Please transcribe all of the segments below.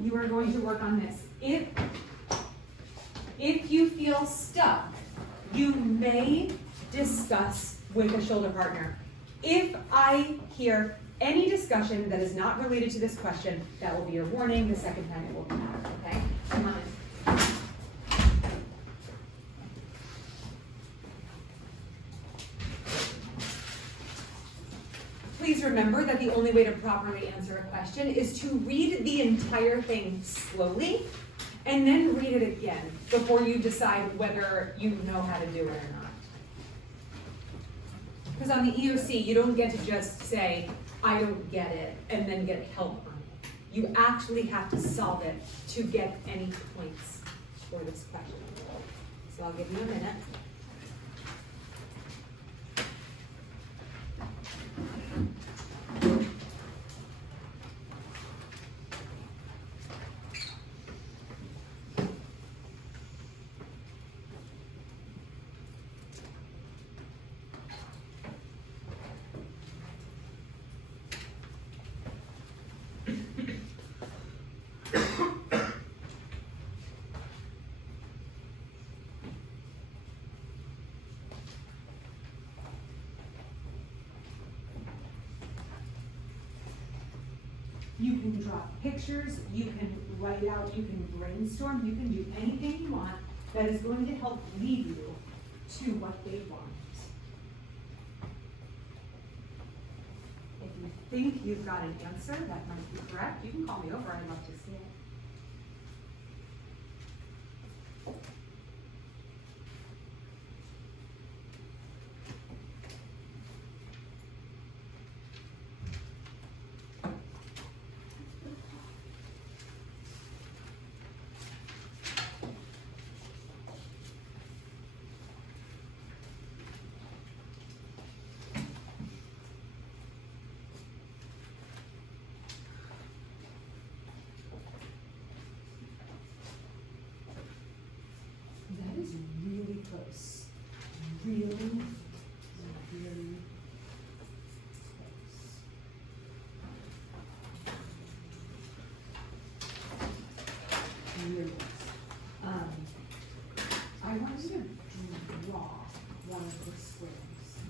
you are going to work on this. If you feel stuck, you may discuss with a shoulder partner. If I hear any discussion that is not related to this question, that will be your warning. The second time it will come out, okay? Come on. Please remember that the only way to properly answer a question is to read the entire thing slowly and then read it again before you decide whether you know how to do it or not. Because on the EOC, you don't get to just say, I don't get it, and then get help on it. You actually have to solve it to get any points for this question. So I'll give you a minute. You can draw pictures, you can write out, you can brainstorm, you can do anything you want that is going to help lead you to what they want. If you think you've got an answer that might be correct, you can call me over, I'd love to see it. That is really close. Really, really close. Really close. I want you to draw one of the squares.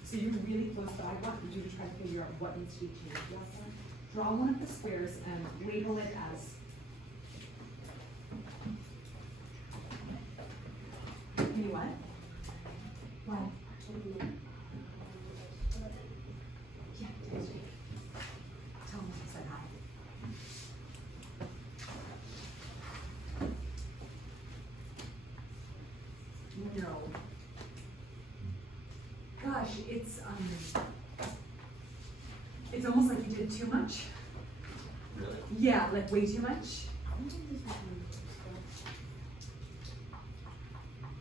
So you're really close, but I want you to try to figure out what needs to be changed. Draw one of the squares and label it as. Can you what? What? Yeah, tell me I said hi. No. Gosh, it's almost like you did too much. Really? Yeah, like way too much.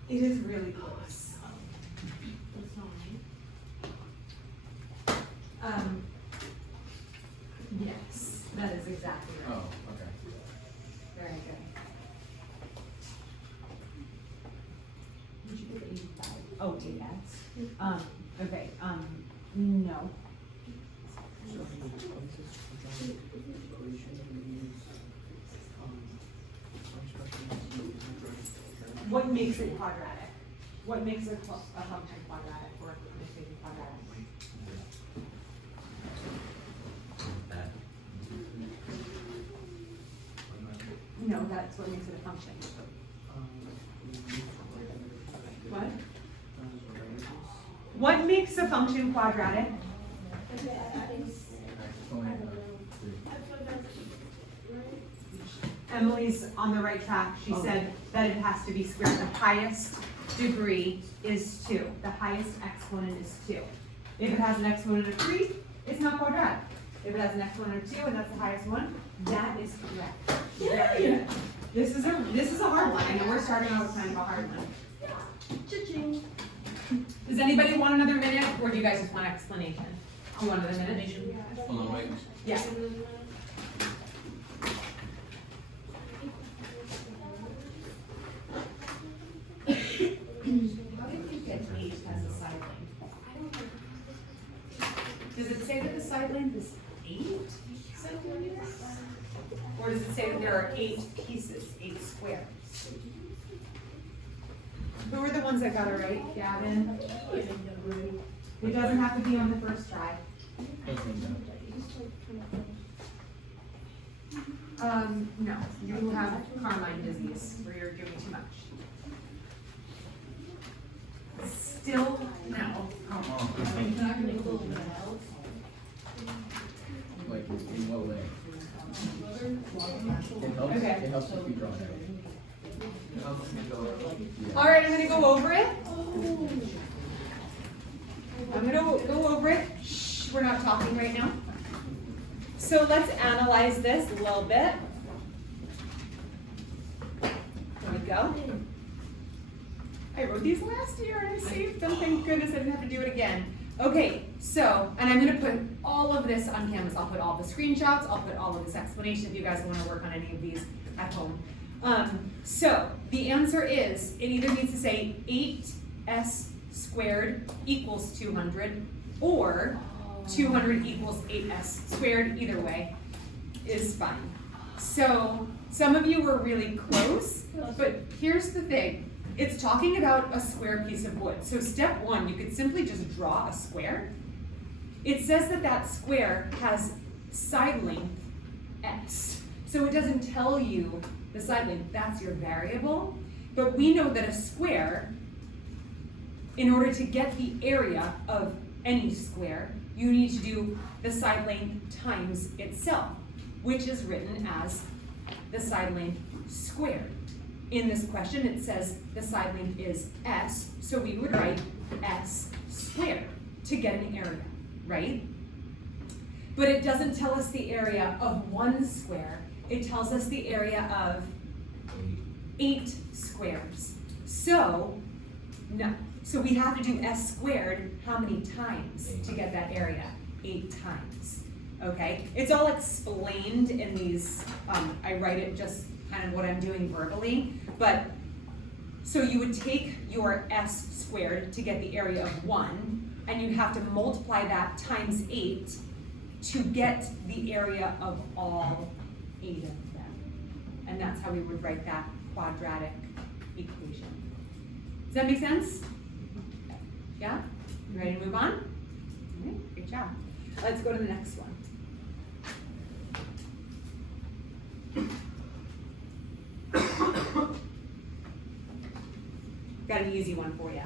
It is really close. Yes, that is exactly right. Oh, okay. Very good. Did you put 85? Oh, yes. Okay, no. What makes it quadratic? What makes a function quadratic or an equation quadratic? That. No, that's what makes it a function. What? What makes a function quadratic? Emily's on the right track. She said that it has to be squared. The highest degree is 2. The highest exponent is 2. If it has an exponent of 3, it's not quadratic. If it has an exponent of 2 and that's the highest one, that is correct. Very good. This is a hard one. I know we're starting out with kind of a hard one. Cha-ching. Does anybody want another minute, or do you guys just want explanation? Do you want another minute? A little wait. Yeah. How did you get 8 as a side length? Does it say that the side length is 8 centimeters? Or Or does it say that there are 8 pieces, 8 squares? Who were the ones that got it right? Gavin? It doesn't have to be on the first try. No, you have Carmine disease where you're doing too much. Still, no. Come on. Like, in what way? Okay. It helps if you draw it out. All right, I'm gonna go over it. I'm gonna go over it. Shh, we're not talking right now. So let's analyze this a little bit. There we go. I wrote these last year and I saved them. Thank goodness I didn't have to do it again. Okay, so, and I'm gonna put all of this on Canvas. I'll put all the screenshots, I'll put all of this explanation if you guys wanna work on any of these at home. So, the answer is, it either needs to say 8s squared equals 200, or 200 equals 8s squared, either way is fine. So, some of you were really close, but here's the thing. It's talking about a square piece of wood. So step 1, you could simply just draw a square. It says that that square has side length x. So it doesn't tell you the side length, that's your variable. But we know that a square, in order to get the area of any square, you need to do the side length times itself, which is written as the side length squared. In this question, it says the side length is s, so we would write s squared to get an area, right? But it doesn't tell us the area of 1 square, it tells us the area of 8 squares. So, no. So we have to do s squared how many times to get that area? 8 times, okay? It's all explained in these, I write it just kind of what I'm doing verbally, but so you would take your s squared to get the area of 1, and you'd have to multiply that times 8 to get the area of all 8 of them. And that's how we would write that quadratic equation. Does that make sense? Yeah? You ready to move on? All right, great job. Let's go to the next one. Got an easy one for you.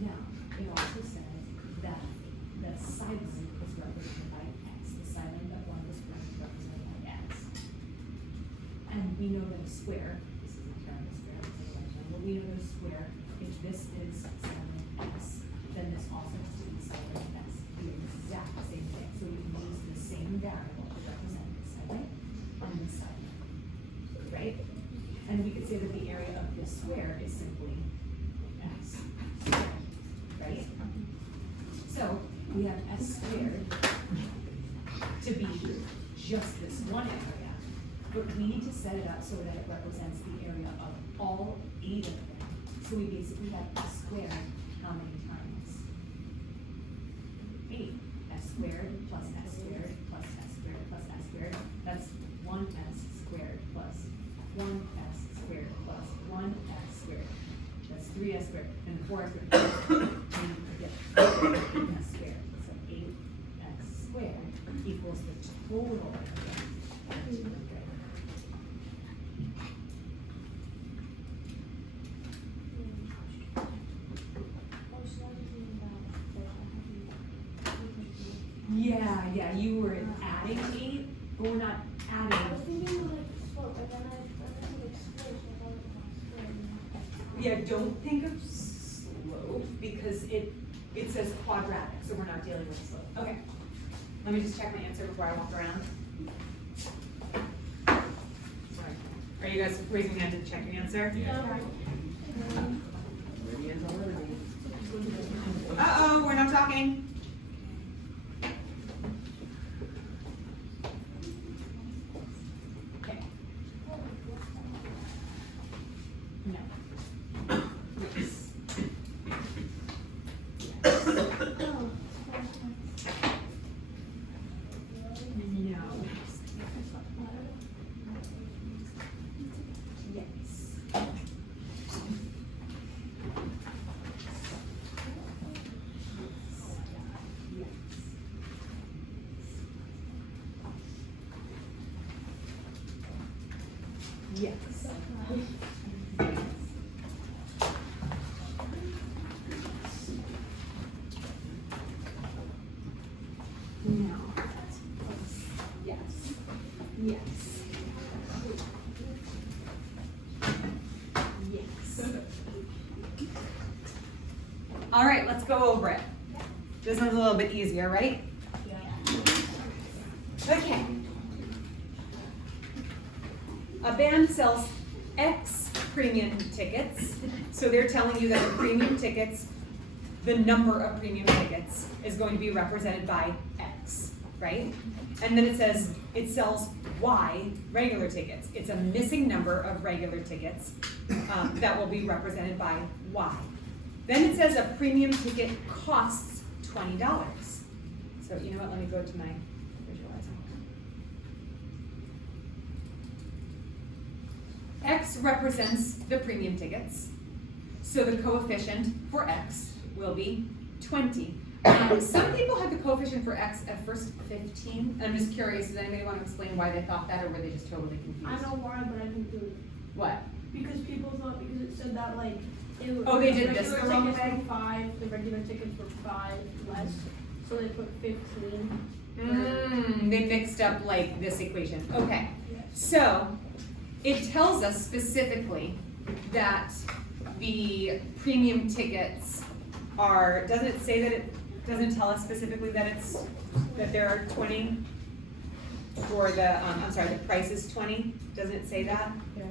Now, it also says that the side length is represented by x. The side length of 1 is represented by x. And we know that a square, this is a term, a square, this is a legend, but we know that a square, if this is side length x, then this also has to be side length x. The exact same thing. So we can use the same variable to represent this side length and this side length, right? And we could say that the area of this square is simply x squared. Right? So we have s squared to be just this one area, but we need to set it up so that it represents the area of all 8 of them. So we basically have s squared how many times? 8. S squared plus s squared plus s squared plus s squared. That's 1s squared plus 1s squared plus 1s squared. That's 3s squared and 4s squared. S squared. So 8x squared equals the total area. Yeah, you were adding 8, but we're not I was adding. thinking like slope, but then I think it's square, so I thought it was square. Yeah, don't think of slope because it says quadratic, so we're not dealing with slope. Okay, let me just check my answer before I walk around. Sorry. Are you guys raising your hand to check your answer? Yeah. Uh-oh, we're not talking. Okay. No. Yes. No. Yes. Yes. No. Yes. Yes. Yes. All right, let's go over it. This one's a little bit easier, right? Okay. A band sells X premium tickets, so they're telling you that the premium tickets, the number of premium tickets is going to be represented by X, right? And then it says it sells Y regular tickets. It's a missing number of regular tickets that will be represented by Y. Then it says a premium ticket costs $20. So you know what, let me go to my visualizer. X represents the premium tickets, so the coefficient for X will be 20. Some people had the coefficient for X at first 15. I'm just curious, does anybody want to explain why they thought that, or were they just totally confused? I know why, but I didn't do it. What? Because people thought, because it said that like, it was. Oh, they did this regular the wrong tickets way? were 5, the regular tickets were 5 less, so they put 15. They mixed up like this equation. Okay, Yes. so it tells us specifically that the premium tickets are, doesn't it say that it doesn't tell us specifically that that there are 20? Or I'm sorry, the price is 20? Doesn't it say that? Yeah.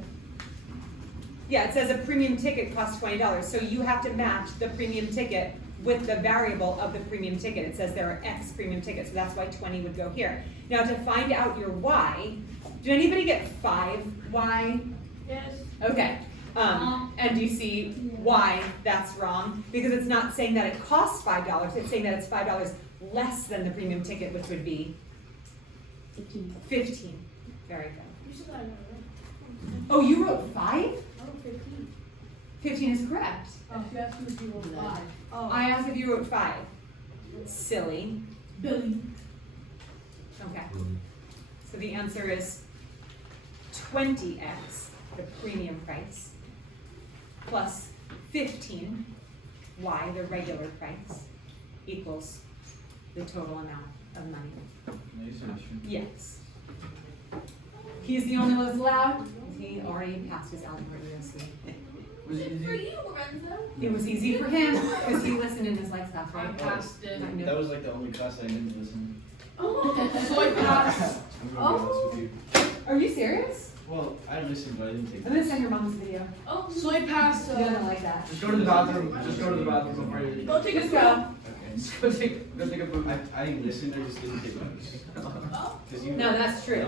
Yeah, it says a premium ticket costs $20, so you have to match the premium ticket with the variable of the premium ticket. It says there are X premium tickets, so that's why 20 would go here. Now to find out your Y, did anybody get 5Y? Yes. Okay, and do you see why that's wrong? Because it's not saying that it costs $5, it's saying that it's $5 less than the premium ticket, which would be 15. Very good. You said that I got it right. Oh, you wrote 5? I wrote 15. 15 is correct. Oh, you asked me if you wrote 5. Oh. I asked if you wrote 5. Silly. Billy. Okay. So the answer is 20x, the premium price, plus 15y, the regular price, equals the total amount of money. Nice question. Yes. He's the only one that's allowed. He already passed his algebra USC. Was it For easy? you, Lorenzo. It was easy for him because he listened in his life class, right? passed it. I know. That was like the only class I didn't listen. Oh, soy pass. I'm gonna be honest with you. Are you serious? Well, I listened, but I didn't take I'm gonna send your mom's video. Oh, soy pass. You're gonna like that. Just go to the bathroom. Just go to the bathroom before you. Go take a Just go. go. Okay. Just go take a poop. I listened, I just didn't take notes. Cause you. No, that's true.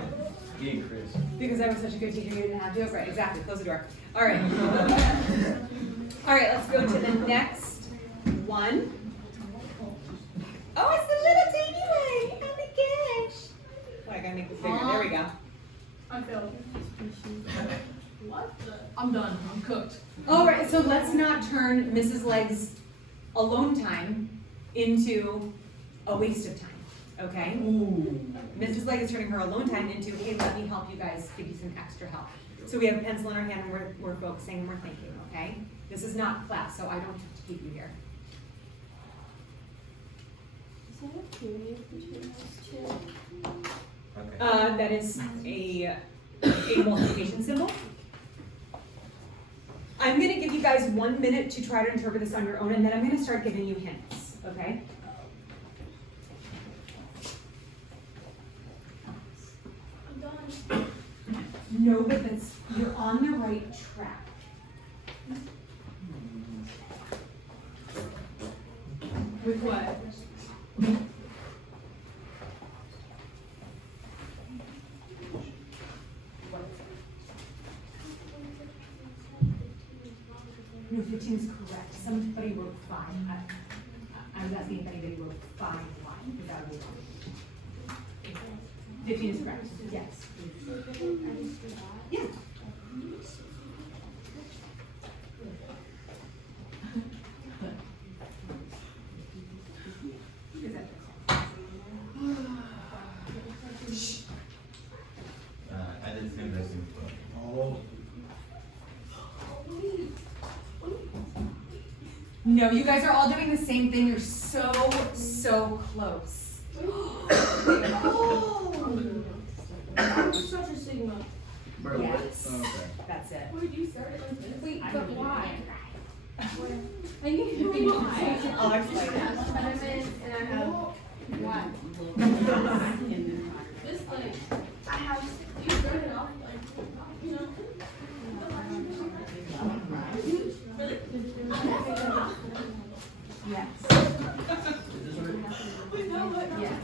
Me and Chris. Because I was such a good teacher, you didn't have to. Right, exactly. Close the door. All right. All right, let's go to the next one. Oh, it's the little tiny one. Oh my gosh. Oh, I gotta make this bigger. There we go. I failed. What the? I'm done. I'm cooked. All right, so let's not turn Mrs. Legg's alone time into a waste of time, okay? Mrs. Legg is turning her alone time into, hey, let me help you guys, give you some extra help. So we have a pencil in our hand and we're focusing and we're thinking, okay? This is not class, so I don't have to keep you here. Is that it? period between those two? Okay. That is a multiplication symbol. I'm gonna give you guys 1 minute to try to interpret this on your own, and then I'm gonna start giving you hints, okay? I'm done. No, but you're on the right track. With what? No, 15 is correct. Somebody wrote 5. I was asking if anybody wrote 5 1, because that would be wrong. 15 is correct, yes. Yeah. Is that I did the same as you. Oh. No, you guys are all doing the same thing. You're so close. I'm such a sigma. Bro, what? Yes. Oh, okay. That's it. Where did you start it like this? Wait, I but did. why? I need to be why. I'll explain. And I have one. This like, I have, you started off like, you know. Really? Yes. Is this right? Yes.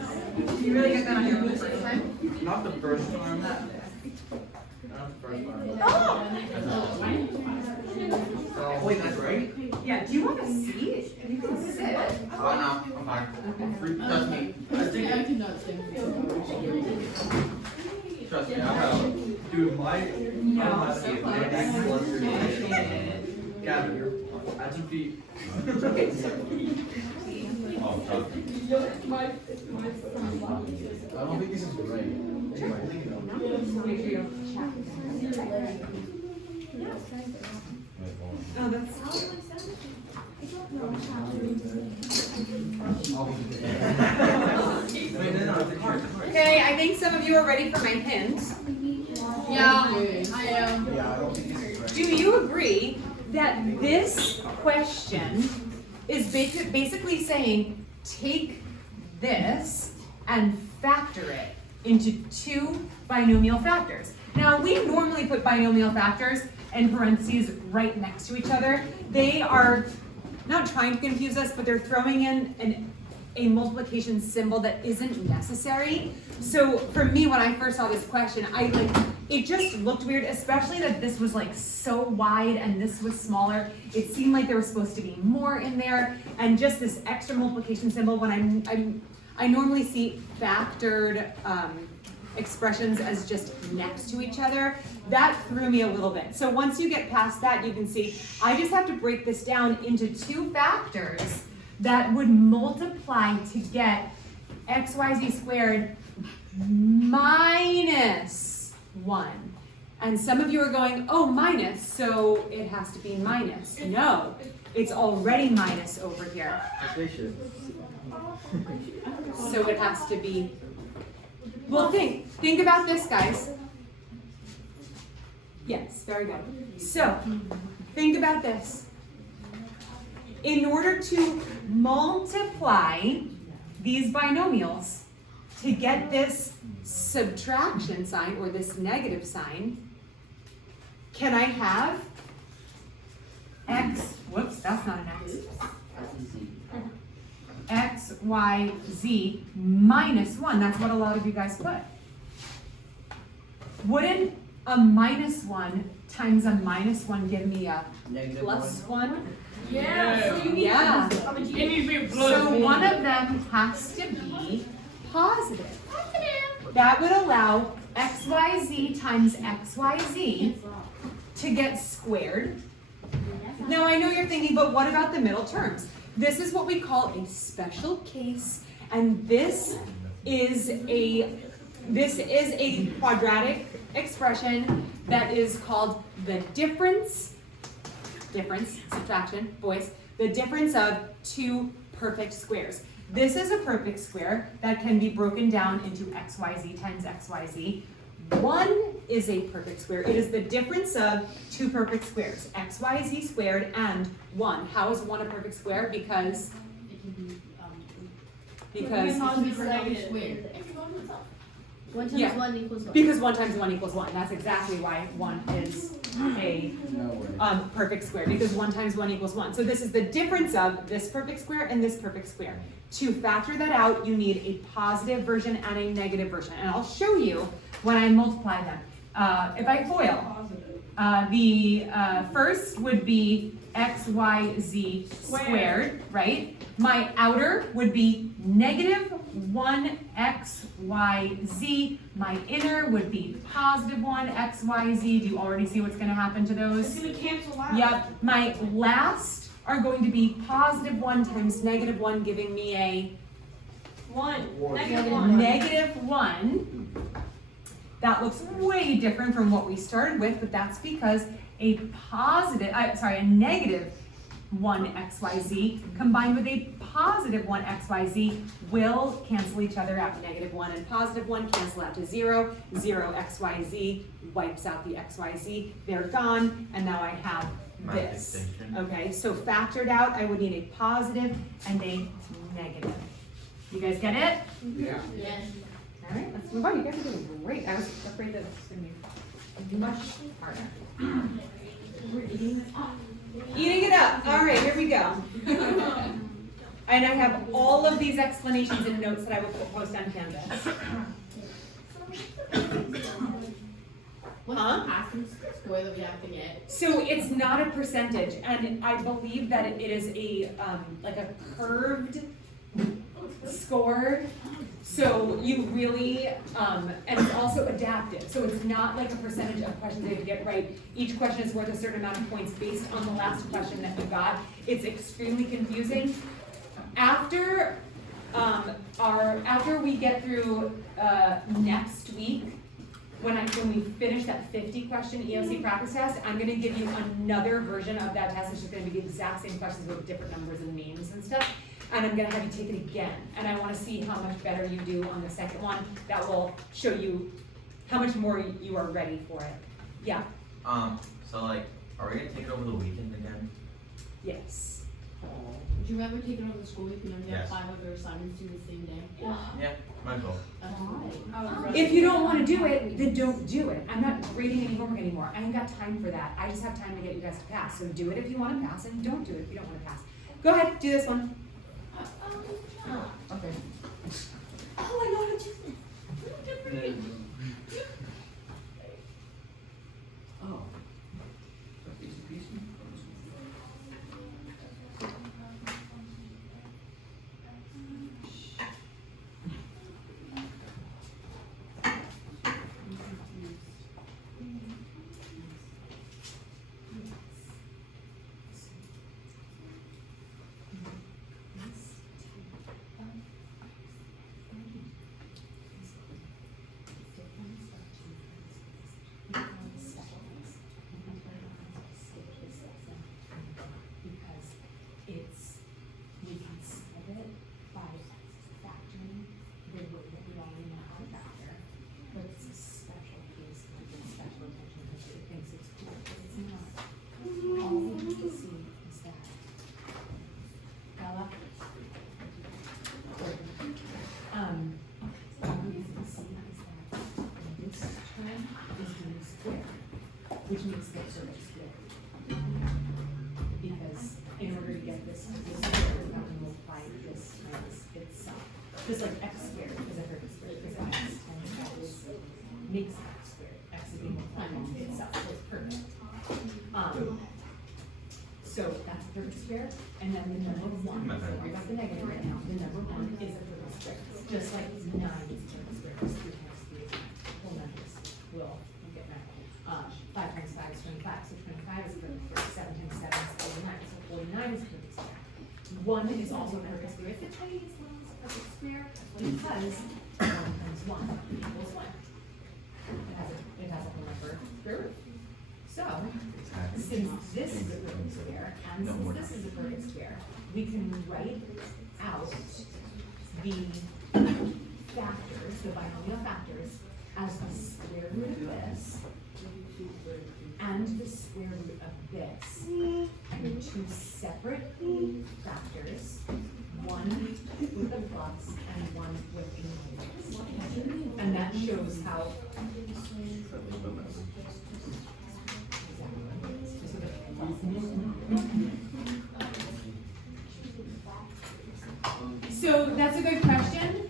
You really get that on your own the first time? Not the first time. Not the first time. Oh, wait, that's right? Yeah, do you want a seat? You can sit. Oh, no, I'm fine. Free, trust me. I think, trust me, I'm out. Dude, my, No, so close. Gavin, add some feet. Oh, tough. I don't think this is right. Make sure you don't chat. Wait, hold on. Oh, that's. Wait, no, it's a card. Okay, I think some of you are ready for my hint. Yeah, I am. Yeah, I don't think this is right. Do you agree that this question is basically saying, take this and factor it into 2 binomial factors? Now, we normally put binomial factors in parentheses right next to each other. They are not trying to confuse us, but they're throwing in a multiplication symbol that isn't necessary. So for me, when I first saw this question, it just looked weird, especially that this was like so wide and this was smaller. It seemed like there was supposed to be more in there, and just this extra multiplication symbol, when I normally see factored expressions as just next to each other, that threw me a little bit. So once you get past that, you can see, I just have to break this down into 2 factors that would multiply to get xyz squared minus 1. And some of you are going, oh, minus, so it has to be minus. No, it's already minus over here. So it has to be, well, think about this, guys. Yes, very good. So, think about this. In order to multiply these binomials to get this subtraction sign or this negative sign, can I have x, whoops, that's not an x, y, z minus 1. That's what a lot of you guys put. Wouldn't a minus 1 times a minus 1 give me a Negative plus 1? Yeah, so you need Yeah. to So one of them has to be positive. That would allow xyz times xyz to get squared. Now I know you're thinking, but what about the middle terms? This is what we call a special case, and this is a quadratic expression that is called the difference, subtraction, voice, the difference of 2 perfect squares. This is a perfect square that can be broken down into xyz times xyz. 1 is a perfect square. It is the difference of two perfect squares, xyz squared and 1. How is 1 a perfect square? Because It can be, because positive or negative squared. It can go to itself. 1 times Yeah. 1 equals 1. because 1 times 1 equals 1. That's exactly why 1 is a No way. perfect square, because 1 times 1 equals 1. So this is the difference of this perfect square and this perfect square. To factor that out, you need a positive version and a negative version. And I'll show you when I multiply them. If I FOIL, the first would be xyz squared, right? My outer would be negative 1xyz. My inner would be positive 1xyz. Do you already see what's going to happen to those? It's gonna cancel out. Yep. My last are going to be positive 1 times negative 1, giving me a 1. One. Negative 1. negative 1. That looks way different from what we started with, but that's because a negative 1xyz combined with a positive 1xyz will cancel each other out. Negative 1 and positive 1 cancel out to 0. 0xyz wipes out the xyz. They're gone, and now I have Math this. extension. Okay, so factored out, I would need a positive and a negative. You guys get it? Yeah. Yes. All right, let's move on. You guys are doing great. I was afraid that it was going to be much harder. We're eating this up. Eating it up. All right, here we go. And I have all of these explanations and notes that I will post on Canvas. What's Huh? the passing score that we have to get? So it's not a percentage, and I believe that it is a like a curved score. So you really, and it's also adaptive. So it's not like a percentage of questions that you get right. Each question is worth a certain amount of points based on the last question that you got. It's extremely confusing. After after we get through next week, when we finish that 50 question EOC practice test, I'm gonna give you another version of that test. It's just gonna be the exact same questions with different numbers and names and stuff. And I'm gonna have you take it again. And I wanna see how much better you do on the second one. That will show you how much more you are ready for it. Yeah, So like, are we gonna take it over the weekend again? yes. Would you rather take it over the school week and then we have Yes. 5 other assignments due the same day? Yeah, might as well. That's fine. If you don't wanna do it, then don't do it. I'm not grading any homework anymore. I ain't got time for that. I just have time to get you guys to pass. So do it if you wanna pass, and don't do it if you don't wanna pass. Go ahead, do this one. Okay. Oh, I know how to do this. Oh. Easy peasy. Because we can solve it by factoring the way that we already know how to factor, but it's a special case that gets special attention because it thinks it's cool, but it's not. All we need to see is that Bella, all we need to see is that this term is being squared, which means that it's squared. Because in order to get this squared, we're going to multiply this times itself. Just like x squared is a perfect square, because x times x makes x squared. X is being multiplied by itself, so it's perfect. So that's a perfect square, and then the number 1, so I got the negative right now, the number 1 is a perfect square. Just like 9 is a perfect square, because 3 times 3 is 9. Whole numbers will get that. 5 times 5 is 25, so 25 is a perfect square. 7 times 7 is 49, so 49 is a perfect square. 1 is also a perfect square. It's the tiniest little perfect square because 1 times 1 equals 1. It has a whole number root. So, since this is a perfect square, and since this is a perfect square, we can write the factors, the binomial factors, as the square root of this and the square root of this. And two separate factors, one with a plus and one with a minus. And that shows how. So that's a good question.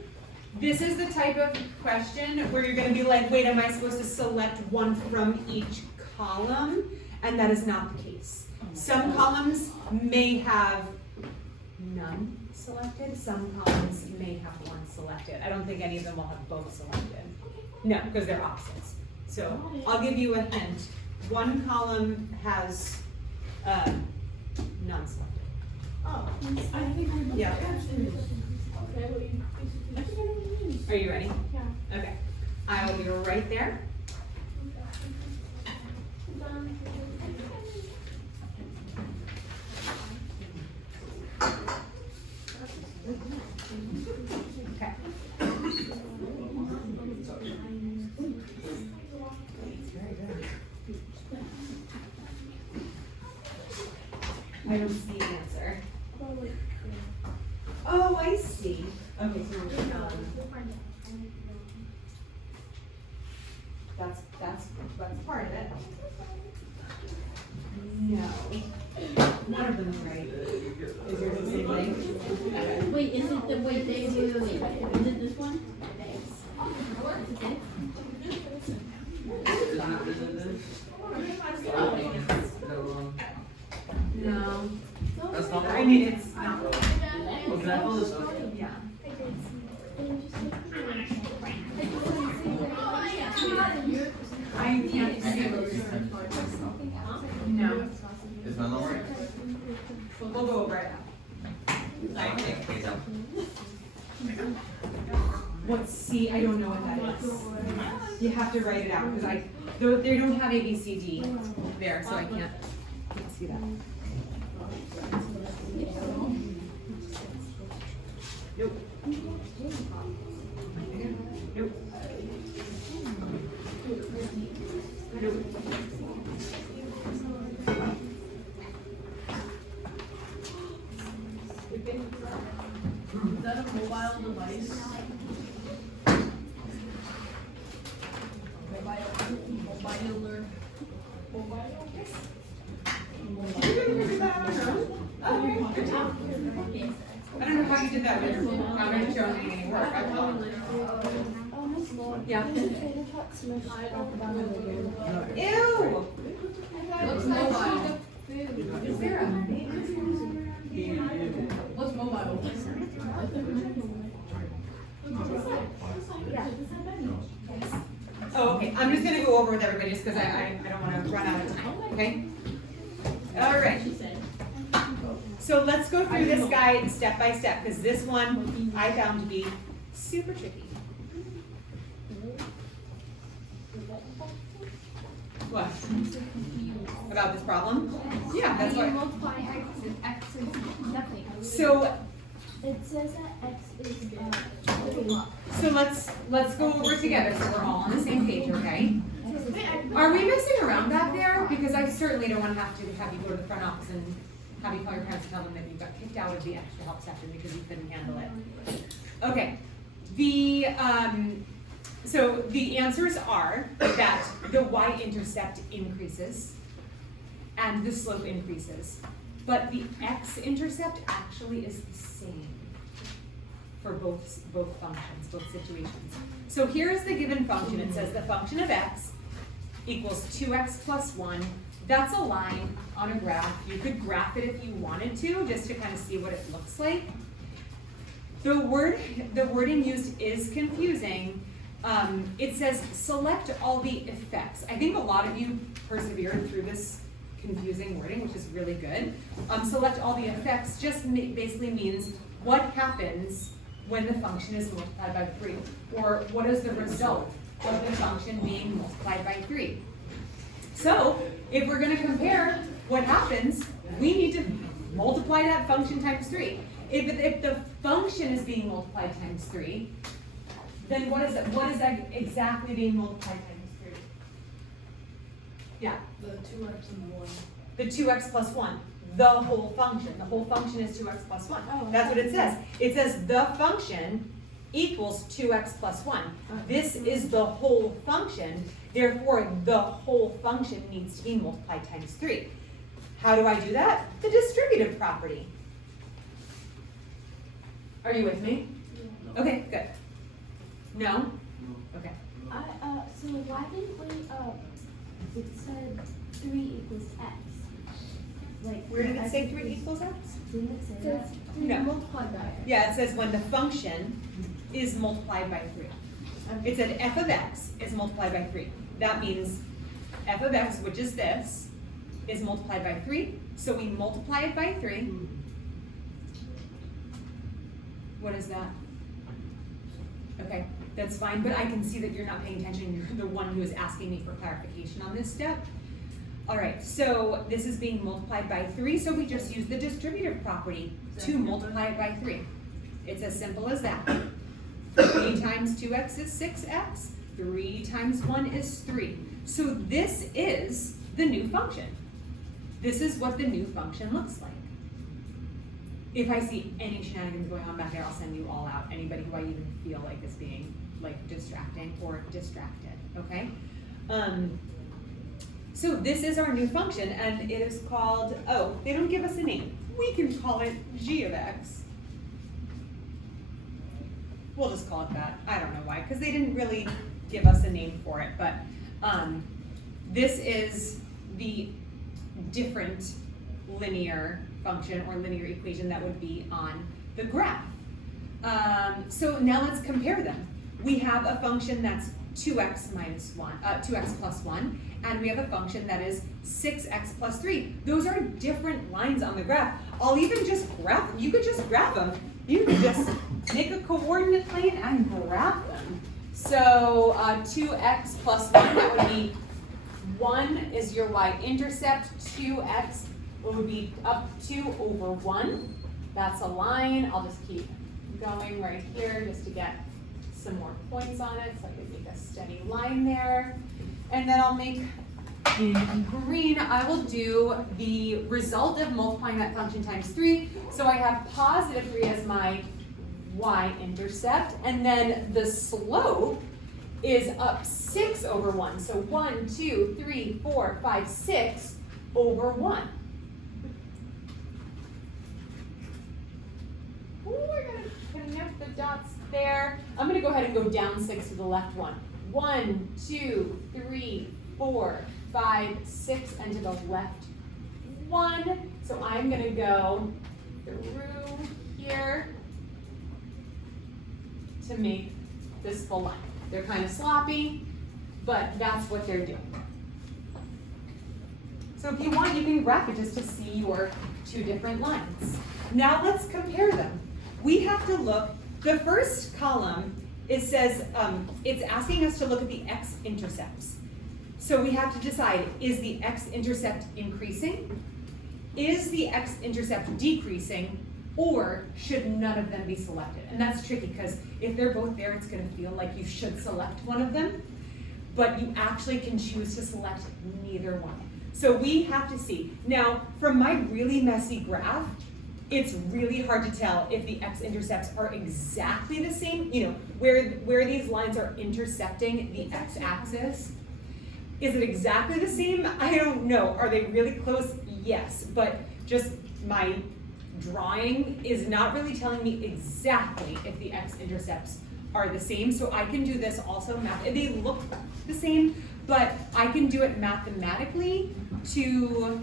This is the type of question where you're gonna be like, wait, am I supposed to select one from each column? And that is not the case. Some columns may have none selected, some columns may have one selected. I don't think any of them will have both selected. No, because they're opposites. So I'll give you a hint. One column has none selected. Oh, I think I Yeah. Okay, well, you basically. Are you ready? Yeah. Okay. I will be right there. Okay. I don't see an answer. Oh, I see. Okay, so that's part of it. No. One of them is right. Is yours the same thing? Wait, is it the, wait, is it this one? No. That's not. I mean, it's not. Oh, can I pull this up? Yeah. I can't see it. No. Is none over? We'll go over it. I can't face up. What's C? I don't know what that is. You have to write it out because they don't have A, B, C, D there, so I can't see that. Nope. Nope. Nope. Is that a mobile device? Mobiler. I don't know how you did that with your haven't shown me any work. I thought. Yeah. Ew! What's mobile? Is there a What's mobile? Oh, okay. I'm just gonna go over with everybody just because I don't want to run out of time, okay? All right. So let's go through this guide step by step because this one I found to be super tricky. What? About this problem? Yeah, that's what. Multiply x is nothing. So It says that x is, So let's go over it together so we're all on the same page, okay? Are we messing around back there? Because I certainly don't want to have you go to the front office and have you call your parents and tell them that you got kicked out of the extra help section because you couldn't handle it. Okay, so the answers are that the y-intercept increases and the slope increases, but the x-intercept actually is the same for both functions, both situations. So here's the given function. It says the function of x equals 2x plus 1. That's a line on a graph. You could graph it if you wanted to, just to kind of see what it looks like. The wording used is confusing. It says select all the effects. I think a lot of you persevered through this confusing wording, which is really good. Select all the effects just basically means what happens when the function is multiplied by 3, or what is the result of the function being multiplied by 3. So if we're going to compare what happens, we need to multiply that function times 3. if the function is being multiplied times 3, then what is that exactly being multiplied times 3? Yeah, The 2x and the 1. the 2x plus 1, the whole function. The whole function is 2x plus 1. Oh, That's what it says. It says the function equals 2x plus 1. This is the whole function, therefore the whole function needs to be multiplied times 3. How do I do that? The distributive property. Are you with me? Yeah. Okay, good. No? Okay. So why didn't we, it said 3 equals x? Like. Where did it x say 3 equals x? Didn't it say It that? says 3 No. multiplied by x. Yeah, it says when the function is multiplied by 3. It said f of x is multiplied by 3. That means f of x, which is this, is multiplied by 3. So we multiply it by 3. What is that? Okay, that's fine, but I can see that you're not paying attention. You're the one who is asking me for clarification on this step. All right, so this is being multiplied by 3, so we just use the distributive property to multiply it by 3. It's as simple as that. 3 times 2x is 6x. 3 times 1 is 3. So this is the new function. This is what the new function looks like. If I see any shenanigans going on back there, I'll send you all out. Anybody who I even feel like is being like distracting or distracted, okay? So this is our new function, and it is called, oh, they don't give us a name. We can call it g of x. We'll just call it that. I don't know why, because they didn't really give us a name for it, but this is the different linear function or linear equation that would be on the graph. So now let's compare them. We have a function that's 2x minus 1, 2x plus 1, and we have a function that is 6x plus 3. Those are different lines on the graph. I'll even just graph them. You could just graph them. You could just make a coordinate plane and graph them. So 2x plus 1, that would be 1 is your y-intercept, 2x would be up 2 over 1. That's a line. I'll just keep going right here just to get some more points on it, so I can make a steady line there. And then I'll make, in green, I will do the result of multiplying that function times 3. So I have positive 3 as my y-intercept, and then the slope is up 6 over 1. So 1, 2, 3, 4, 5, 6 over 1. Ooh, I gotta connect the dots there. I'm gonna go ahead and go down 6 to the left one. 1, 2, 3, 4, 5, 6, and to the left 1. So I'm gonna go through here to make this full line. They're kind of sloppy, but that's what they're doing. So if you want, you can graph it just to see your two different lines. Now let's compare them. We have to look, the first column, it says, it's asking us to look at the x-intercepts. So we have to decide, is the x-intercept increasing? Is the x-intercept decreasing? Or should none of them be selected? And that's tricky because if they're both there, it's gonna feel like you should select one of them, but you actually can choose to select neither one. So we have to see. Now, from my really messy graph, it's really hard to tell if the x-intercepts are exactly the same, you know, where these lines are intersecting the x-axis. Is it exactly the same? I don't know. Are they really close? Yes, but just my drawing is not really telling me exactly if the x-intercepts are the same. So I can do this also they look the same, but I can do it mathematically to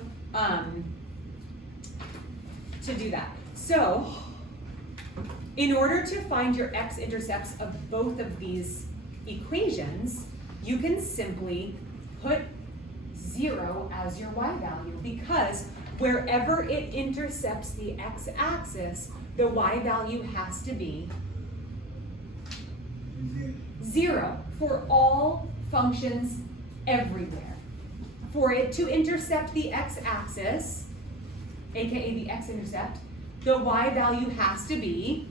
do that. So in order to find your x-intercepts of both of these equations, you can simply put 0 as your y value, because wherever it intercepts the x-axis, the y value has to be 0 for all functions everywhere. For it to intercept the x-axis, aka the x-intercept, the y value has to be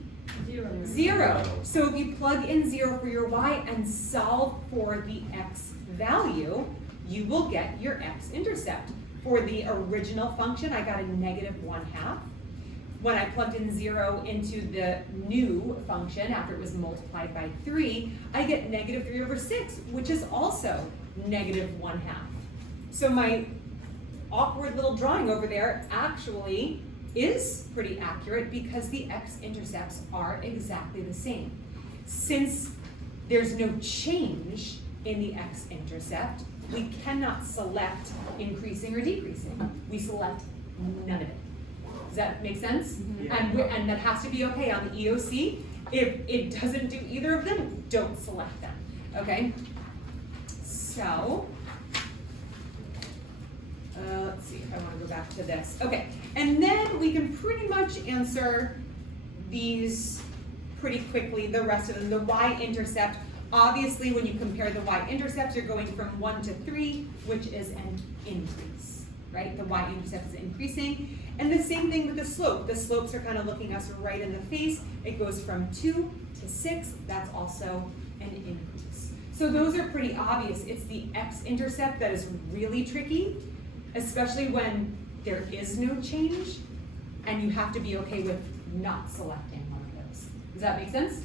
0. So if you plug in 0 for your y and solve for the x value, you will get your x-intercept. For the original function, I got a -1/2. When I plugged in 0 into the new function after it was multiplied by 3, I get -3/6, which is also -1/2. So my awkward little drawing over there actually is pretty accurate because the x-intercepts are exactly the same. Since there's no change in the x-intercept, we cannot select increasing or decreasing. We select none of it. Does that make sense? And that has to be okay on the EOC. If it doesn't do either of them, don't select them, okay? So, let's see if I wanna go back to this. Okay, and then we can pretty much answer these pretty quickly, the rest of them. The y-intercept, obviously when you compare the y-intercepts, you're going from 1 to 3, which is an increase, right? The y-intercept is increasing. And the same thing with the slope. The slopes are kind of looking us right in the face. It goes from 2 to 6, that's also an increase. So those are pretty obvious. It's the x-intercept that is really tricky, especially when there is no change and you have to be okay with not selecting one of those. Does that make sense?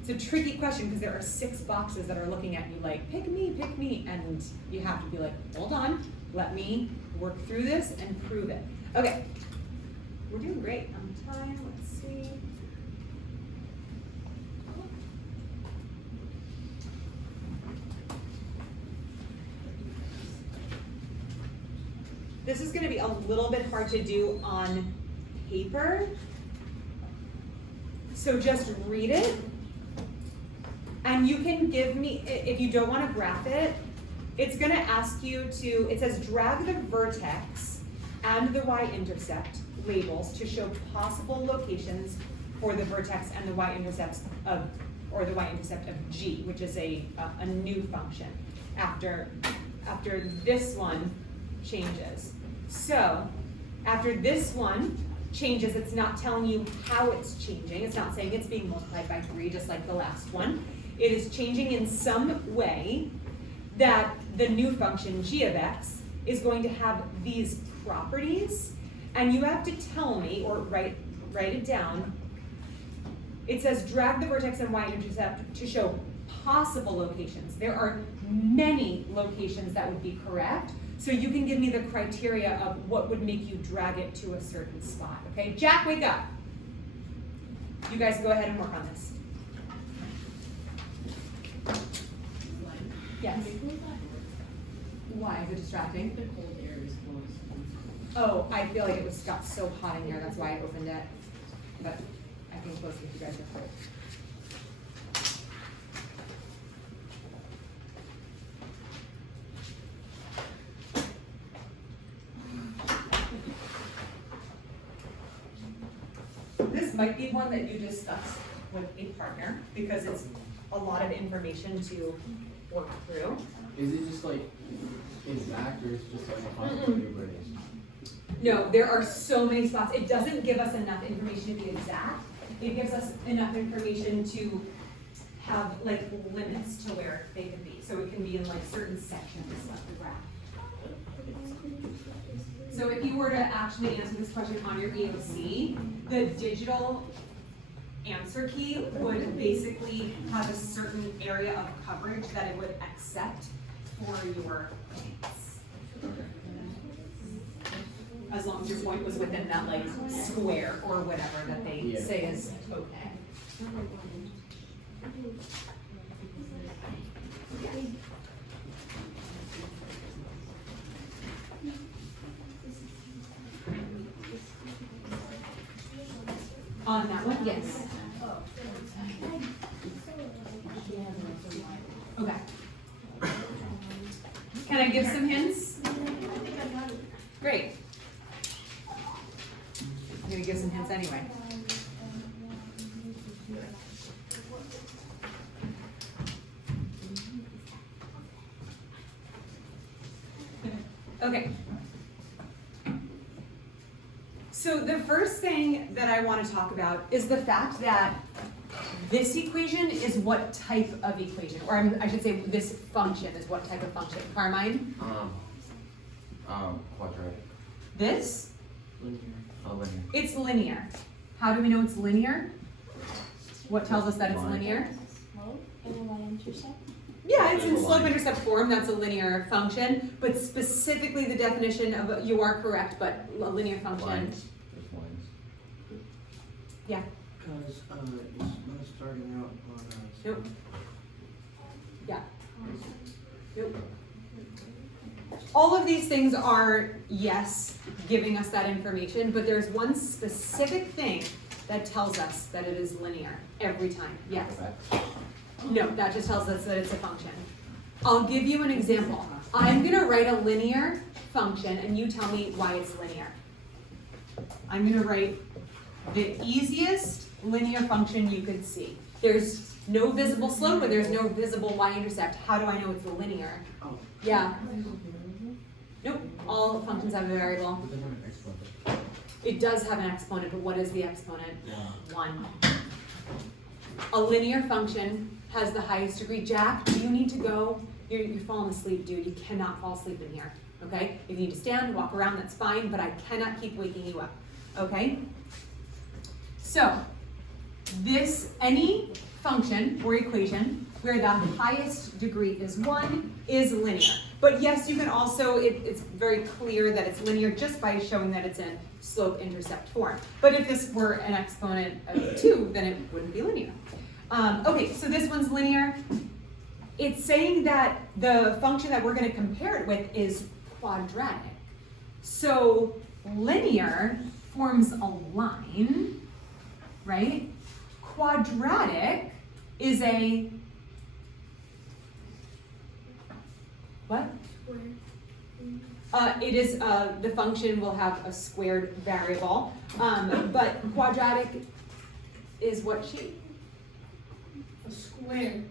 It's a tricky question because there are 6 boxes that are looking at you like, pick me, and you have to be like, hold on, let me work through this and prove it. Okay, we're doing great on time, let's see. This is gonna be a little bit hard to do on paper. So just read it. And you can give me, if you don't wanna graph it, it's gonna ask you to, it says drag the vertex and the y-intercept labels to show possible locations for the vertex and the y-intercepts of, or the y-intercept of G, which is a new function after this one changes. So after this one changes, it's not telling you how it's changing. It's not saying it's being multiplied by 3, just like the last one. It is changing in some way that the new function g of x is going to have these properties, and you have to tell me, or write it down. It says drag the vertex and y-intercept to show possible locations. There are many locations that would be correct, so you can give me the criteria of what would make you drag it to a certain spot, okay? Jack, wake up. You guys go ahead and work on this. Yes. Why is it distracting? The cold air is blowing. Oh, I feel like it got so hot in here, that's why I opened it. But I can close it if you guys are cold. This might be one that you discuss with a partner because it's a lot of information to work through. Is it just like exact or is it just like a constant paper? No, there are so many spots. It doesn't give us enough information to be exact. It gives us enough information to have like limits to where they can be. So it can be in like certain sections of the graph. So if you were to actually answer this question on your EOC, the digital answer key would basically have a certain area of coverage that it would accept for your points. As long as your point was within that like square or whatever that they say is okay. On that one, yes. Okay. Can I give some hints? Great. I'm gonna give some hints anyway. Okay. So the first thing that I want to talk about is the fact that this equation is what type of equation, or I should say this function is what type of function. Carmine? Quadratic. This? Linear. Oh, linear. It's linear. How do we know it's linear? What tells us that it's Line. linear? Slope and a y-intercept. Yeah, it's in There's a line. slope-intercept form, that's a linear function, but specifically the definition of, you are correct, but a linear function. Lines. There's lines. Yeah, Because, it's not starting out on, Nope. Yeah. Nope. All of these things are, yes, giving us that information, but there's one specific thing that tells us that it is linear every time. Yes. X. No, that just tells us that it's a function. I'll give you an example. I'm gonna write a linear function and you tell me why it's linear. I'm gonna write the easiest linear function you could see. There's no visible slope and there's no visible y-intercept. How do I know it's linear? Oh. Yeah. Nope, all functions have a variable. But they have an exponent. It does have an exponent, but what is the exponent? Yeah. 1. A linear function has the highest degree. Jack, do you need to go? You're falling asleep, dude. You cannot fall asleep in here, okay? If you need to stand, walk around, that's fine, but I cannot keep waking you up, okay? So, any function or equation where the highest degree is 1 is linear. But yes, you can also, it's very clear that it's linear just by showing that it's in slope-intercept form. But if this were an exponent of 2, then it wouldn't be linear. Okay, so this one's linear. It's saying that the function that we're going to compare it with is quadratic. So linear forms a line, right? Quadratic is a what? It is, the function will have a squared variable, but quadratic is what shape? A square.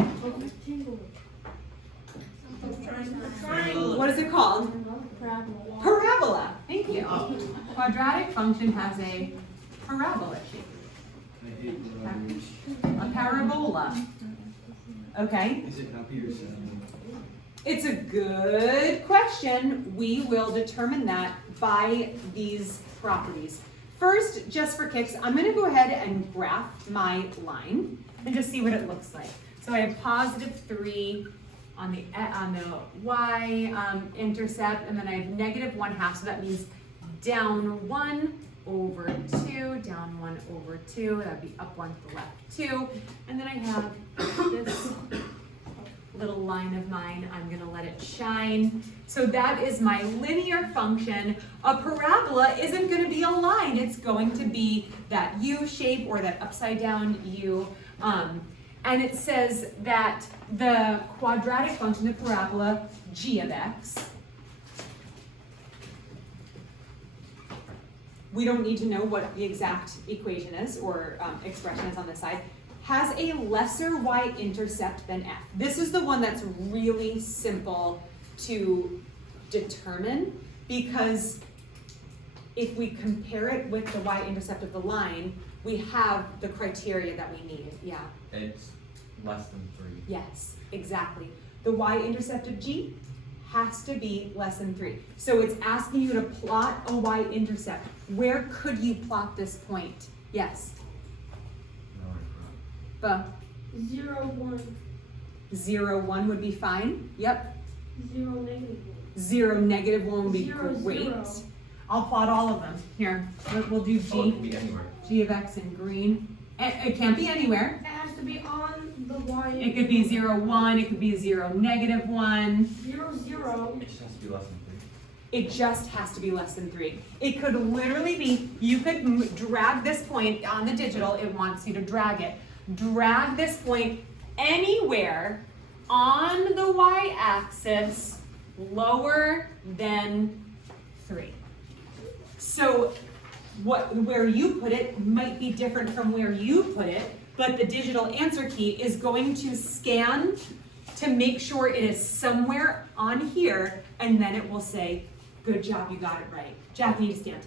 Rectangle. A triangle. What is it called? Parabola. Parabola, thank you. Quadratic function has a parabola shape, I hate a parabola, okay? Is it happy or sad? It's a good question. We will determine that by these properties. First, just for kicks, I'm gonna go ahead and graph my line and just see what it looks like. So I have positive 3 on the y-intercept, and then I have negative 1/2, so that means down 1 over 2, down 1 over 2, that'd be up 1 to the left 2, and then I have this little line of mine, I'm gonna let it shine. So that is my linear function. A parabola isn't gonna be a line, it's going to be that U shape or that upside down U. And it says that the quadratic function, the parabola, g of x, we don't need to know what the exact equation is or expression is on this side, has a lesser y-intercept than f. This is the one that's really simple to determine because if we compare it with the y-intercept of the line, we have the criteria that we need, yeah. It's less than 3. Yes, exactly. The y-intercept of g has to be less than 3. So it's asking you to plot a y-intercept. Where could you plot this point? Yes, No, I forgot. 0, 1. 0, 1 would be fine. Yep. 0, negative 1. 0, negative 1 would be 0, great. 0. I'll plot all of them. Here, we'll do Oh, it g, can be anywhere. g of x in green. It can't be anywhere. It has to be on the y. It could be 0, 1, it could be 0, negative 1. 0, 0. It just has to be less than 3. It just has to be less than 3. It could literally be, you could drag this point on the digital, it wants you to drag it. Drag this point anywhere on the y-axis lower than 3. So where you put it might be different from where you put it, but the digital answer key is going to scan to make sure it is somewhere on here, and then it will say, good job, you got it right. Jack, you need to stand.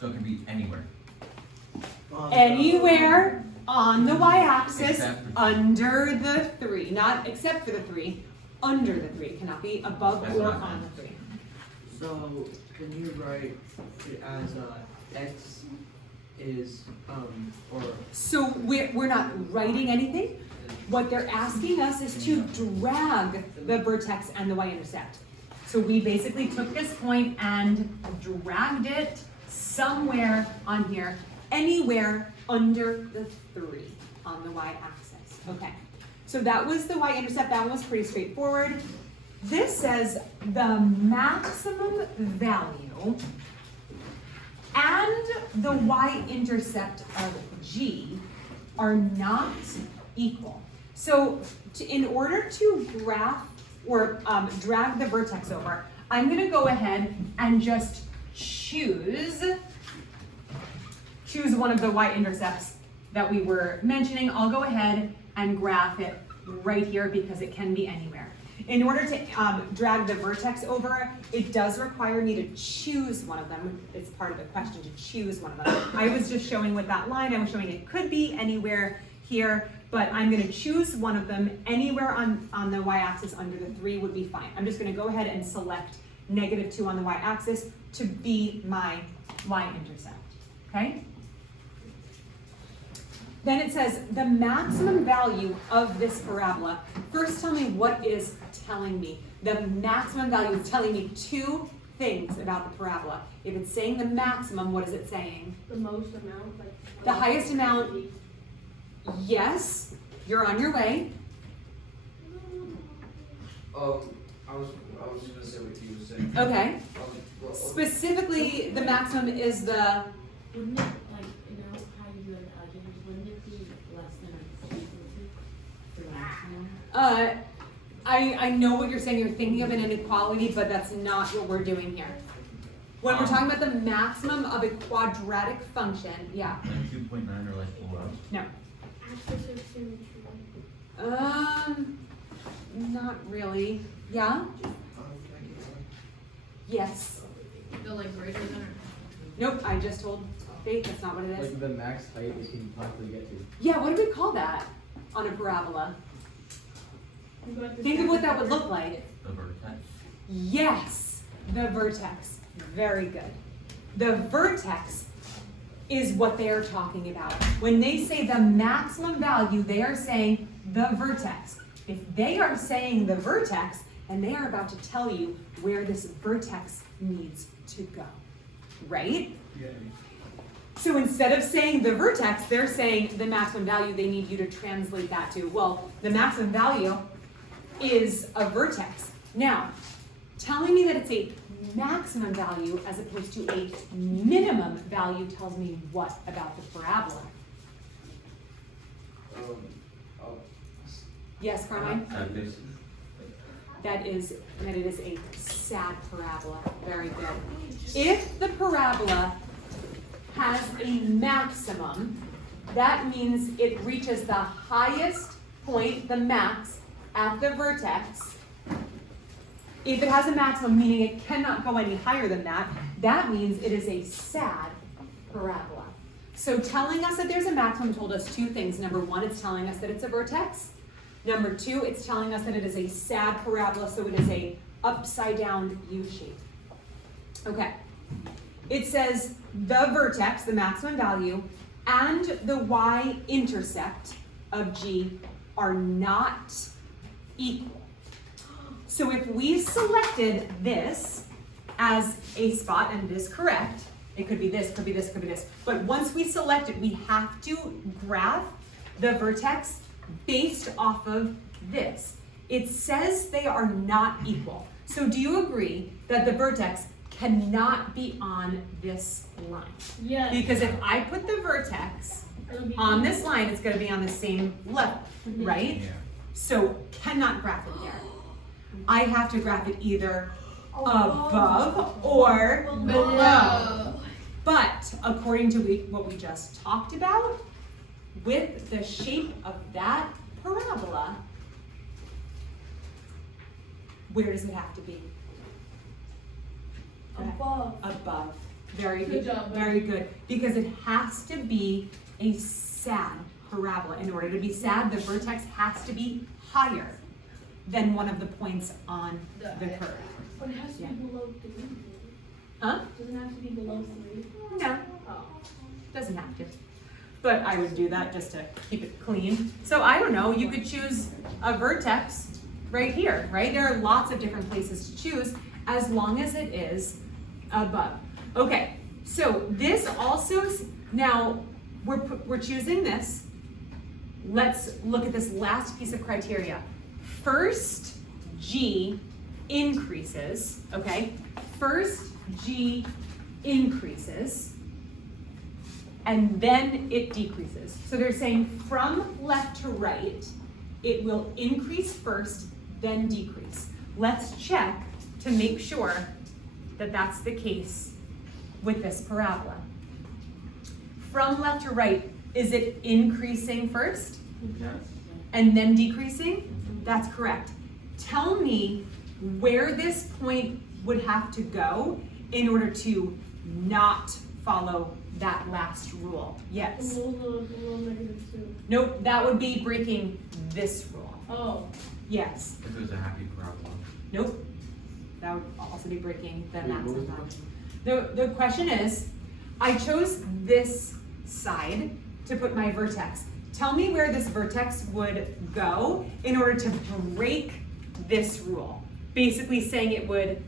So it can be anywhere. Anywhere on the y-axis Except for- under the 3, not except for the 3, under the 3. It cannot be above That's or what I on meant. the 3. So, can you write it as, x is, or, So we're not writing anything. What they're asking us is to drag the vertex and the y-intercept. So we basically took this point and dragged it somewhere on here, anywhere under the 3 on the y-axis. Okay, so that was the y-intercept. That one was pretty straightforward. This says the maximum value and the y-intercept of g are not equal. So in order to graph or drag the vertex over, I'm gonna go ahead and just choose one of the y-intercepts that we were mentioning. I'll go ahead and graph it right here because it can be anywhere. In order to drag the vertex over, it does require me to choose one of them. It's part of the question to choose one of them. I was just showing with that line, I was showing it could be anywhere here, but I'm gonna choose one of them. Anywhere on the y-axis under the 3 would be fine. I'm just gonna go ahead and select -2 on the y-axis to be my y-intercept, okay? Then it says the maximum value of this parabola. First tell me what is telling me. The maximum value is telling me 2 things about the parabola. If it's saying the maximum, what is it saying? The most amount, like. The highest amount. Yes, you're on your way. I was just gonna say what you were saying. Okay. Well, Specifically, the maximum is the, Wouldn't it, like, you know, how you do an algebra, wouldn't it be less than or equal to the maximum? I know what you're saying. You're thinking of an inequality, but that's not what we're doing here. When we're talking about the maximum of a quadratic function, yeah, Like 2.9 or like below. no. Axis of symmetry. Not really. Yeah? Yes. No, like greater than or? Nope, I just told Faith that's not what it is. Like the max height it can possibly get to. Yeah, what do we call that on a parabola? Think of what that would look like. The vertex. Yes, the vertex. Very good. The vertex is what they are talking about. When they say the maximum value, they are saying the vertex. If they are saying the vertex, and they are about to tell you where this vertex needs to go, right? Yeah. So instead of saying the vertex, they're saying the maximum value. They need you to translate that to, well, the maximum value is a vertex. Now, telling me that it's a maximum value as opposed to a minimum value tells me what about the parabola? Yes, Carmine? Sad face. That it is a sad parabola. Very good. If the parabola has a maximum, that means it reaches the highest point, the max, at the vertex. If it has a maximum, meaning it cannot go any higher than that, that means it is a sad parabola. So telling us that there's a maximum told us 2 things. Number 1, it's telling us that it's a vertex. Number 2, it's telling us that it is a sad parabola, so it is a upside down U shape. Okay. It says the vertex, the maximum value, and the y-intercept of G are not equal. So if we selected this as a spot, and it is correct, it could be this, could be this, could be this, but once we select it, we have to graph the vertex based off of this. It says they are not equal. So do you agree that the vertex cannot be on this line? Yes. Because if I put the vertex It'll be on this line, it's gonna be on the same level, right? Yeah. So cannot graph it there. I have to graph it either above or below. But according to what we just talked about, with the shape of that parabola, where does it have to be? above. Above. Very Good good, job, buddy. very good. Because it has to be a sad parabola. In order to be sad, the vertex has to be higher than one of the points on the curve. But it has to Yeah. be below 3. Huh? Doesn't it have to be below 3? No, Oh. doesn't have to. But I would do that just to keep it clean. So I don't know, you could choose a vertex right here, right? There are lots of different places to choose as long as it is above. Okay, so this also, now we're choosing this. Let's look at this last piece of criteria. First G increases, okay? First G increases, and then it decreases. So they're saying from left to right, it will increase first, then decrease. Let's check to make sure that that's the case with this parabola. From left to right, is it increasing first and then decreasing? That's correct. Tell me where this point would have to go in order to not follow that last rule. Yes. Below -2. Nope, that would be breaking this rule. Oh. Yes. If it was a happy parabola. Nope. That would also be breaking the Wait, max what was of the that. question? The question is, I chose this side to put my vertex. Tell me where this vertex would go in order to break this rule. Basically saying it would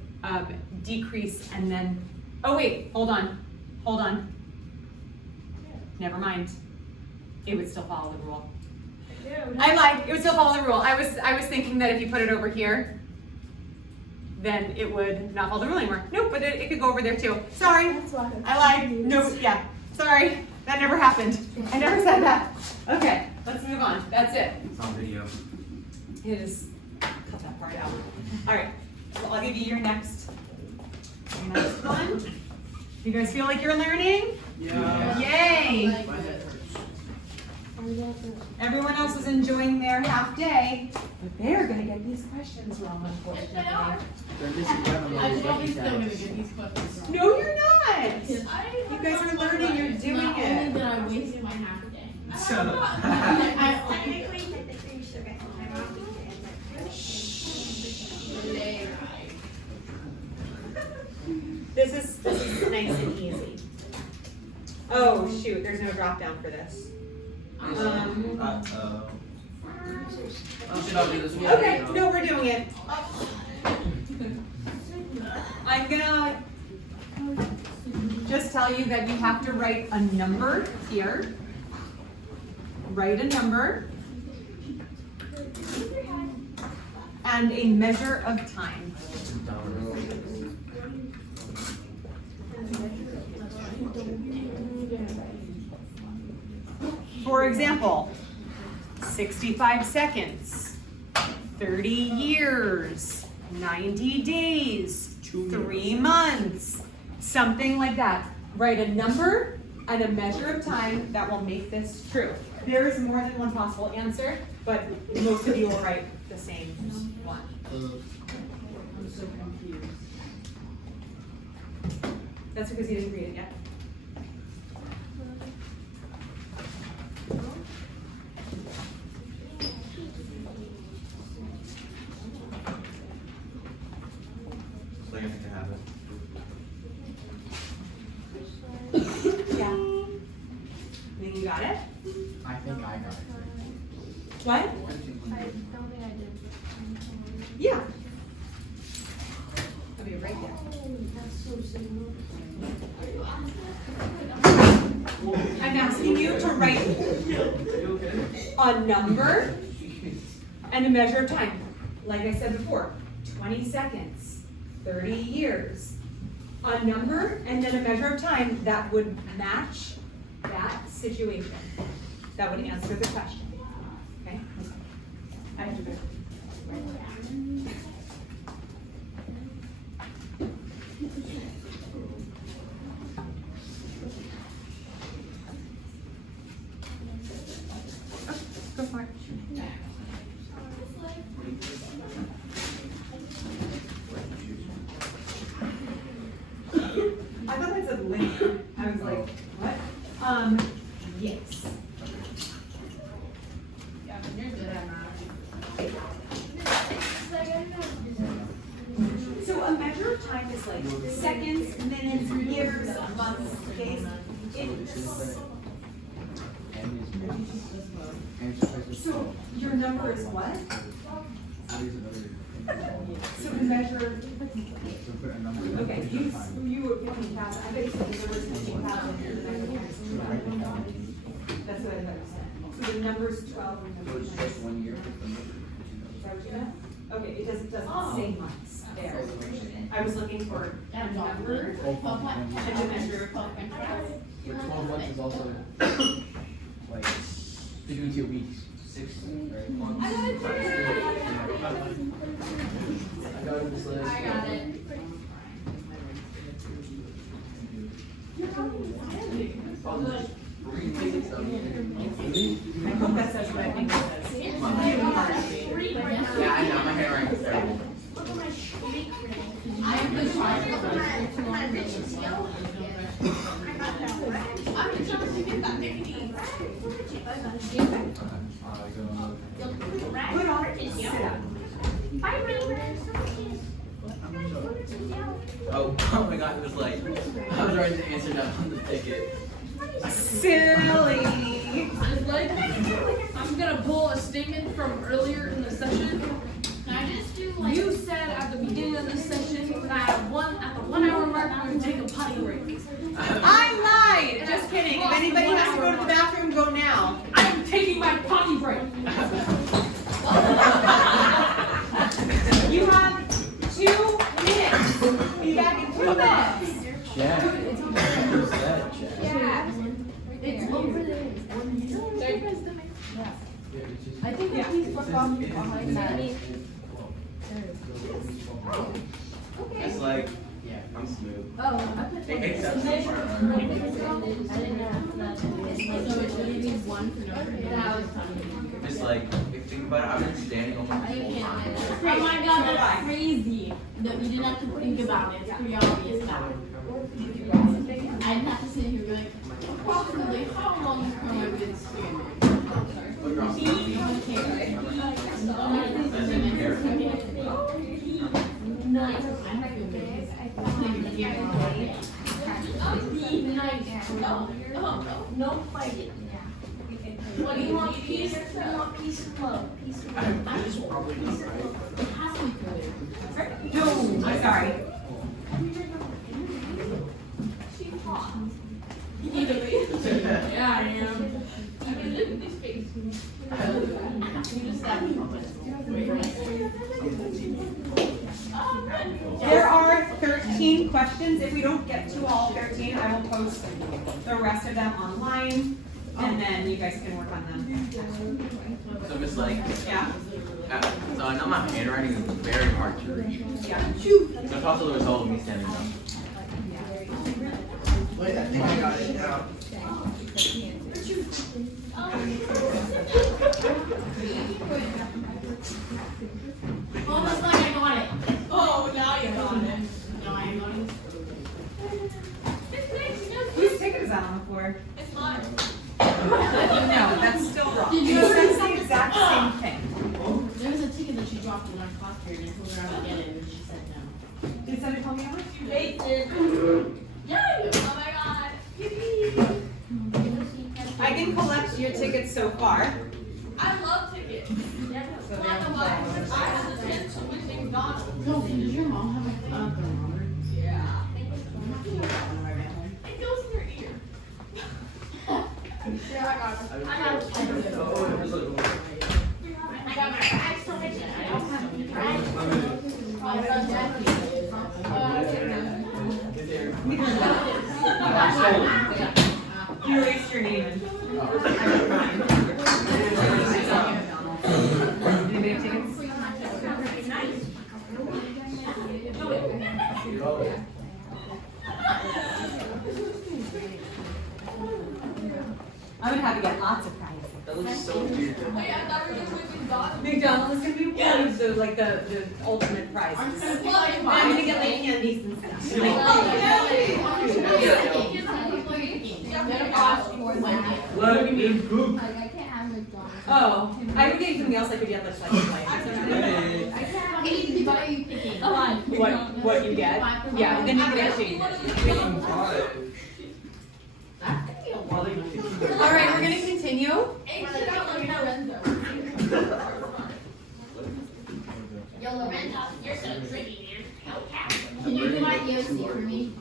decrease and then, oh wait, hold on. Never mind. It would still follow the rule. Yeah, it would I lied, it would still follow the rule. I was thinking that if you put it over here, then it would not follow the rule anymore. Nope, but it could go over there too. Sorry, That's why I lied. No, yeah, sorry, that never happened. I never said that. Okay, let's move on. That's it. It's on video. It is, cut that part out. All right, so I'll give you your next one. You guys feel like you're learning? Yeah. Yay! Like My head this. hurts. Everyone else is enjoying their half day, but they're gonna get these questions wrong, unfortunately. They're missing out on all I'm the always still gonna details. get these questions wrong. No, you're not. Because You guys are learning, you're It's doing not only it. that I wasted my half a day. Shut up. Technically, you should get time off weekend. This is nice and easy. Oh, shoot, there's no drop down for this. Uh-oh. You should all do this one. Okay, no, we're doing it. I'm gonna just tell you that you have to write a number here. Write a number. And a measure of time. For example, 65 seconds, 30 years, 90 days, 3 months, something like that. Write a number and a measure of time that will make this true. There is more than one possible answer, but most of you will write the same one. I'm so confused. That's because you didn't read it yet. So you have to have it. Yeah. Think you got it? I think I got it. What? I don't think I did. Yeah. I'll be right there. Oh, that's so simple. I'm asking you to write You okay? a number and a measure of time. Like I said before, 20 seconds, 30 years. A number and then a measure of time that would match that situation. That would answer the question. Okay? I have to go. Go for it. I thought that said it's like seconds, minutes, years, months, days. So your number is what? So we measure. Okay, you were 15,000. I bet you said the number is 15,000. That's what I thought you said. So the number is 12. And So it's just 1 year. Is that what you meant? Okay, it doesn't say months there. I was looking for a number and to measure. But 12 months is also like 52 weeks. 6, right? Months. I got it. I got it this last. I got it. I hope that says what I think it says. Yeah, I know, my handwriting is terrible. I have the child. I'm just trying to get that Mickey. Put on, sit up. Oh my god, it was like, I was writing the answer down on the ticket. Silly. It's like, I'm gonna pull a statement from earlier in the session. Can I just do like? You said at the beginning of this session that at the 1 hour mark we would take a potty break. I lied. Just kidding. If anybody has to go to the bathroom, go now. I'm taking my potty break. You have 2 minutes. Be back in 2 minutes. Jack. Who's that, Jack? It's over there. I think Yeah. He's behind that. It's like, I'm smooth. Oh, I put It makes sense. I didn't know that. So it's gonna be 1 for no reason. That was It's like, if you think about it, I've been standing almost the whole time. Oh my god, that's crazy. No, you didn't have to think about it. It's pretty obvious now. I didn't have to sit here and be like, approximately how long is Chroma been streaming? Look across the feet. Nice. I don't feel good. No fighting. What do you want? Peace? You want peace and love. Peace and love. This is probably not right. It has to be good. No, I'm sorry. Yeah, I am. There are 13 questions. If we don't get to all 13, I will post the rest of them online, and then you guys can work on them. So Miss like, Yeah? so I know my handwriting is very hard to read. Yeah. So it's also the result of me standing up. Wait, I think I got it now. Almost like I got it. Oh, now you got it. No, I got it. Whose ticket is that on the floor? It's mine. No, that's still wrong. Did you- It says the exact same thing. There was a ticket that she dropped in our class period and I told her I would get it and she said no. Did somebody call me over? Yay! Oh my god. I can collect your tickets so far. I love tickets. So Why the why? I have the chance to win McDonald's. No, does your mom have a thermometer? Yeah. It goes in your ear. Yeah, I got it. I got it. I got my bags from it. I don't have any bags. You erased your name and I wrote mine. Anybody have tickets? I'm gonna have to get lots of prizes. That looks so weird. Wait, I thought we were doing McDonald's. McDonald's is gonna be one of the ultimate prizes. I'm I'm gonna get like candies and stuff. Oh, Let me cook. Like, I can't have McDonald's. Oh, I would get something else I could get like slice of life or something. Hey. I can't have anything. What are you picking? What what you get. Yeah, then you can exchange it. All right, we're gonna continue. Yo, Lorenzo, you're so tricky, man. Can you do my EOC for me?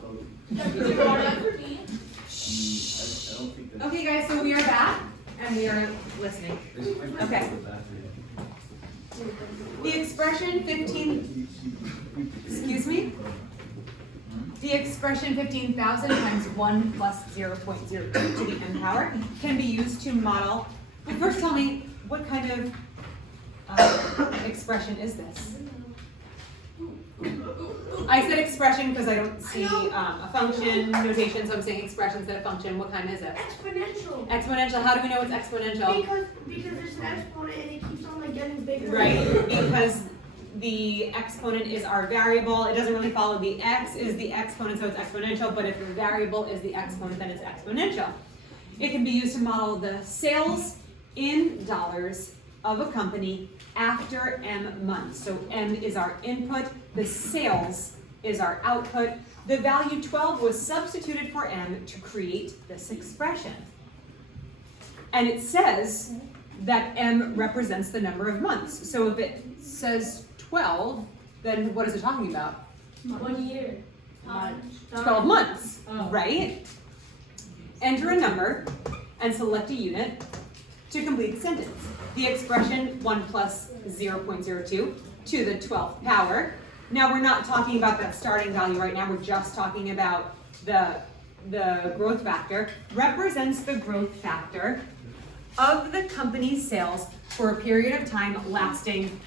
Okay, guys, so we are back and we are listening. Okay. The expression 15, excuse me? The expression 15,000 times 1 plus 0.02 to the n power can be used to model. But first tell me, what kind of expression is this? I said expression because I don't see a function notation, so I'm saying expression instead of function. What kind is it? Exponential. Exponential. How do we know it's exponential? Because there's an exponent and it keeps on like getting bigger. Right, because the exponent is our variable. It doesn't really follow the x is the exponent, so it's exponential, but if your variable is the exponent, then it's exponential. It can be used to model the sales in dollars of a company after m months. So m is our input, the sales is our output. The value 12 was substituted for m to create this expression. And it says that m represents the number of months. So if it says 12, then what is it talking about? 1 year. 12 months, right? Enter a number and select a unit to complete the sentence. The expression 1 plus 0.02 to the 12th power. Now we're not talking about that starting value right now, we're just talking about the growth factor, represents the growth factor of the company's sales for a period of time lasting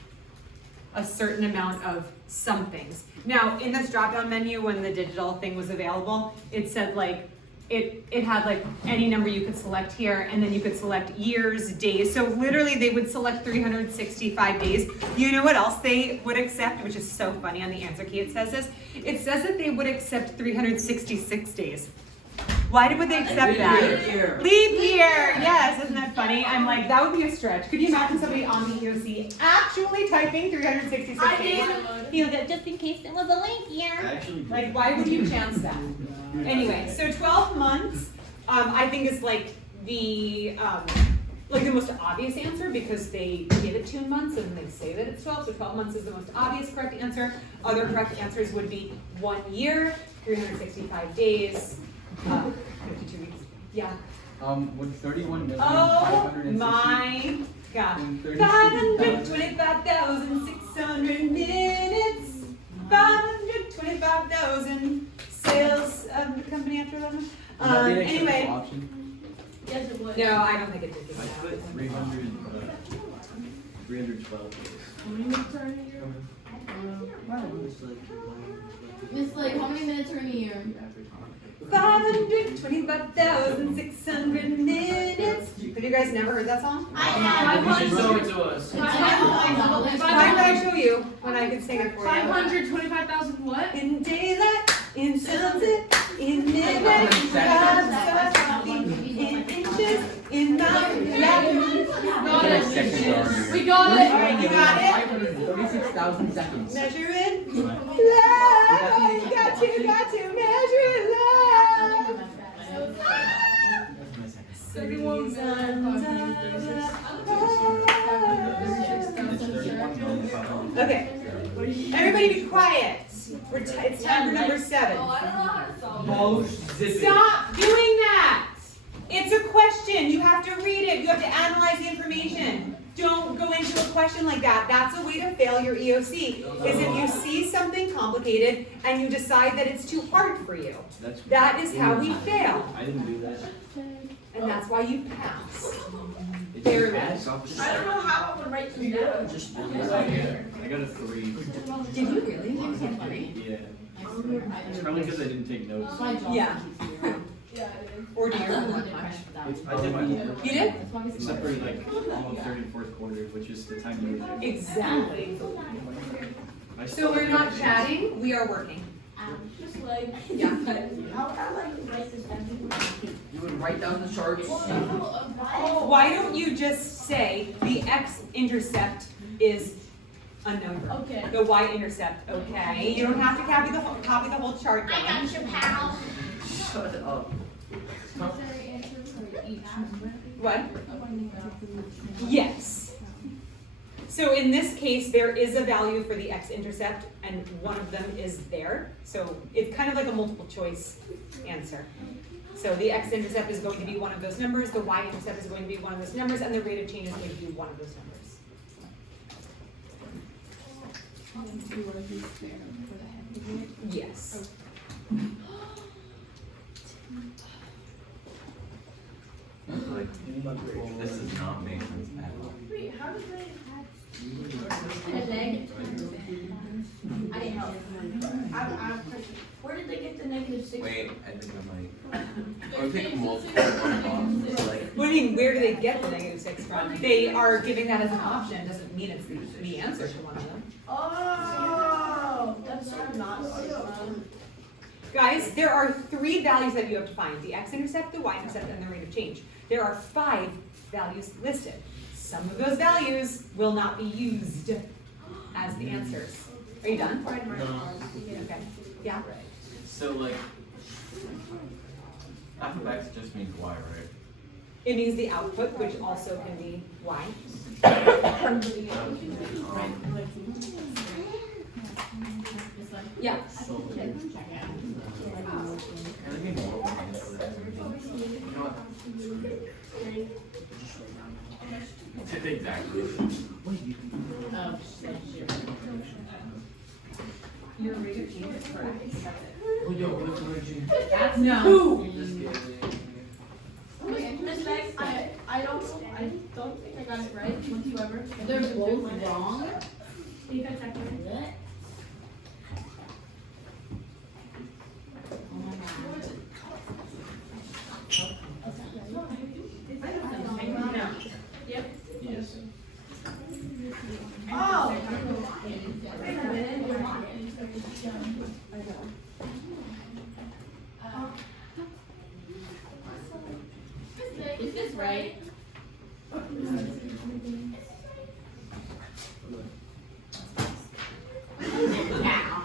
a certain amount of some things. Now, in this drop-down menu, when the digital thing was available, it said like, it had like any number you could select here, and then you could select years, days. So literally they would select 365 days. You know what else they would accept, which is so funny on the answer key, it says this. It says that they would accept 366 days. Why would they accept that? Leap year. Leap year, yes, isn't that funny? I'm like, that would be a stretch. Could you imagine somebody on the EOC actually typing 366 days? You know, just in case it was a leap year. Actually, Like, why would you chance that? Anyway, so 12 months, I think is like the most obvious answer because they give it 2 months and they say that it's 12, so 12 months is the most obvious correct answer. Other correct answers would be 1 year, 365 days, 52 weeks. Yeah. Would 31 million Oh my gosh. 525,600 minutes. 525,000 sales of the company after 11. Anyway. Yes, it would. No, I don't think it did this I out. put 312 days. Miss Lake, how many minutes are in a year? 525,600 minutes. Have you guys never heard that song? I have. You should show it to us. Why would I show you when I could sing it for you? 525,000 what? In daylight, in sunset, in midnight, in inches, in mountain, Got it. We got it. Alright, you got it? 536,000 seconds. Measure it loud. You got to measure it loud. 31 Okay, everybody be quiet. It's time for number 7. Stop doing that. It's a question. You have to read it. You have to analyze the information. Don't go into a question like that. That's a way to fail your EOC, is if you see something complicated and you decide that it's too hard for you. That is how we fail. I didn't do that. And that's why you pass. It There it just is. I don't know how I would write this down. Just I got a 3. Did you really? Yeah. It's probably because I didn't take notes. Yeah. Or do you? I did my You did? except for like almost third and fourth quarter, which is the time you were Exactly. there. So we're not chatting, we are working. Just like, Yeah. how would I like to write this down? You would write down the charts. Why don't you just say the x-intercept is a number. Okay. The y-intercept, okay? You don't have to copy the whole chart down. I got you, pal. Shut up. What? Yes. So in this case, there is a value for the x-intercept, and one of them is there. So it's kind of like a multiple choice answer. So the x-intercept is going to be one of those numbers, the y-intercept is going to be one of those numbers, and the rate of change is going to be one of those numbers. Yes. This does not make sense at all. Wait, how did they A negative. I didn't help. where did they get the -6? Wait, I think I might. Or pick multiple one off. Like, What do you mean, where do they get the -6 from? They are giving that as an option, doesn't mean it's the answer to one of them. Oh, that's so not fun. Guys, there are 3 values that you have to find, the x-intercept, the y-intercept, and the rate of change. There are 5 values listed. Some of those values will not be used as the answers. Are you done? Okay, yeah? so like, f of x just means y, right? It means the output, which also can be y. Yeah. So, can I be more organized for that? You know what? Exactly. Your rate of change is correct. Oh, yo, what's the word you? That's no. Just kidding. Miss Max, I don't think I got it right whatsoever. They're both wrong. You can check it. What? Oh my god. Yep. Yes. Oh! Is this right? Now.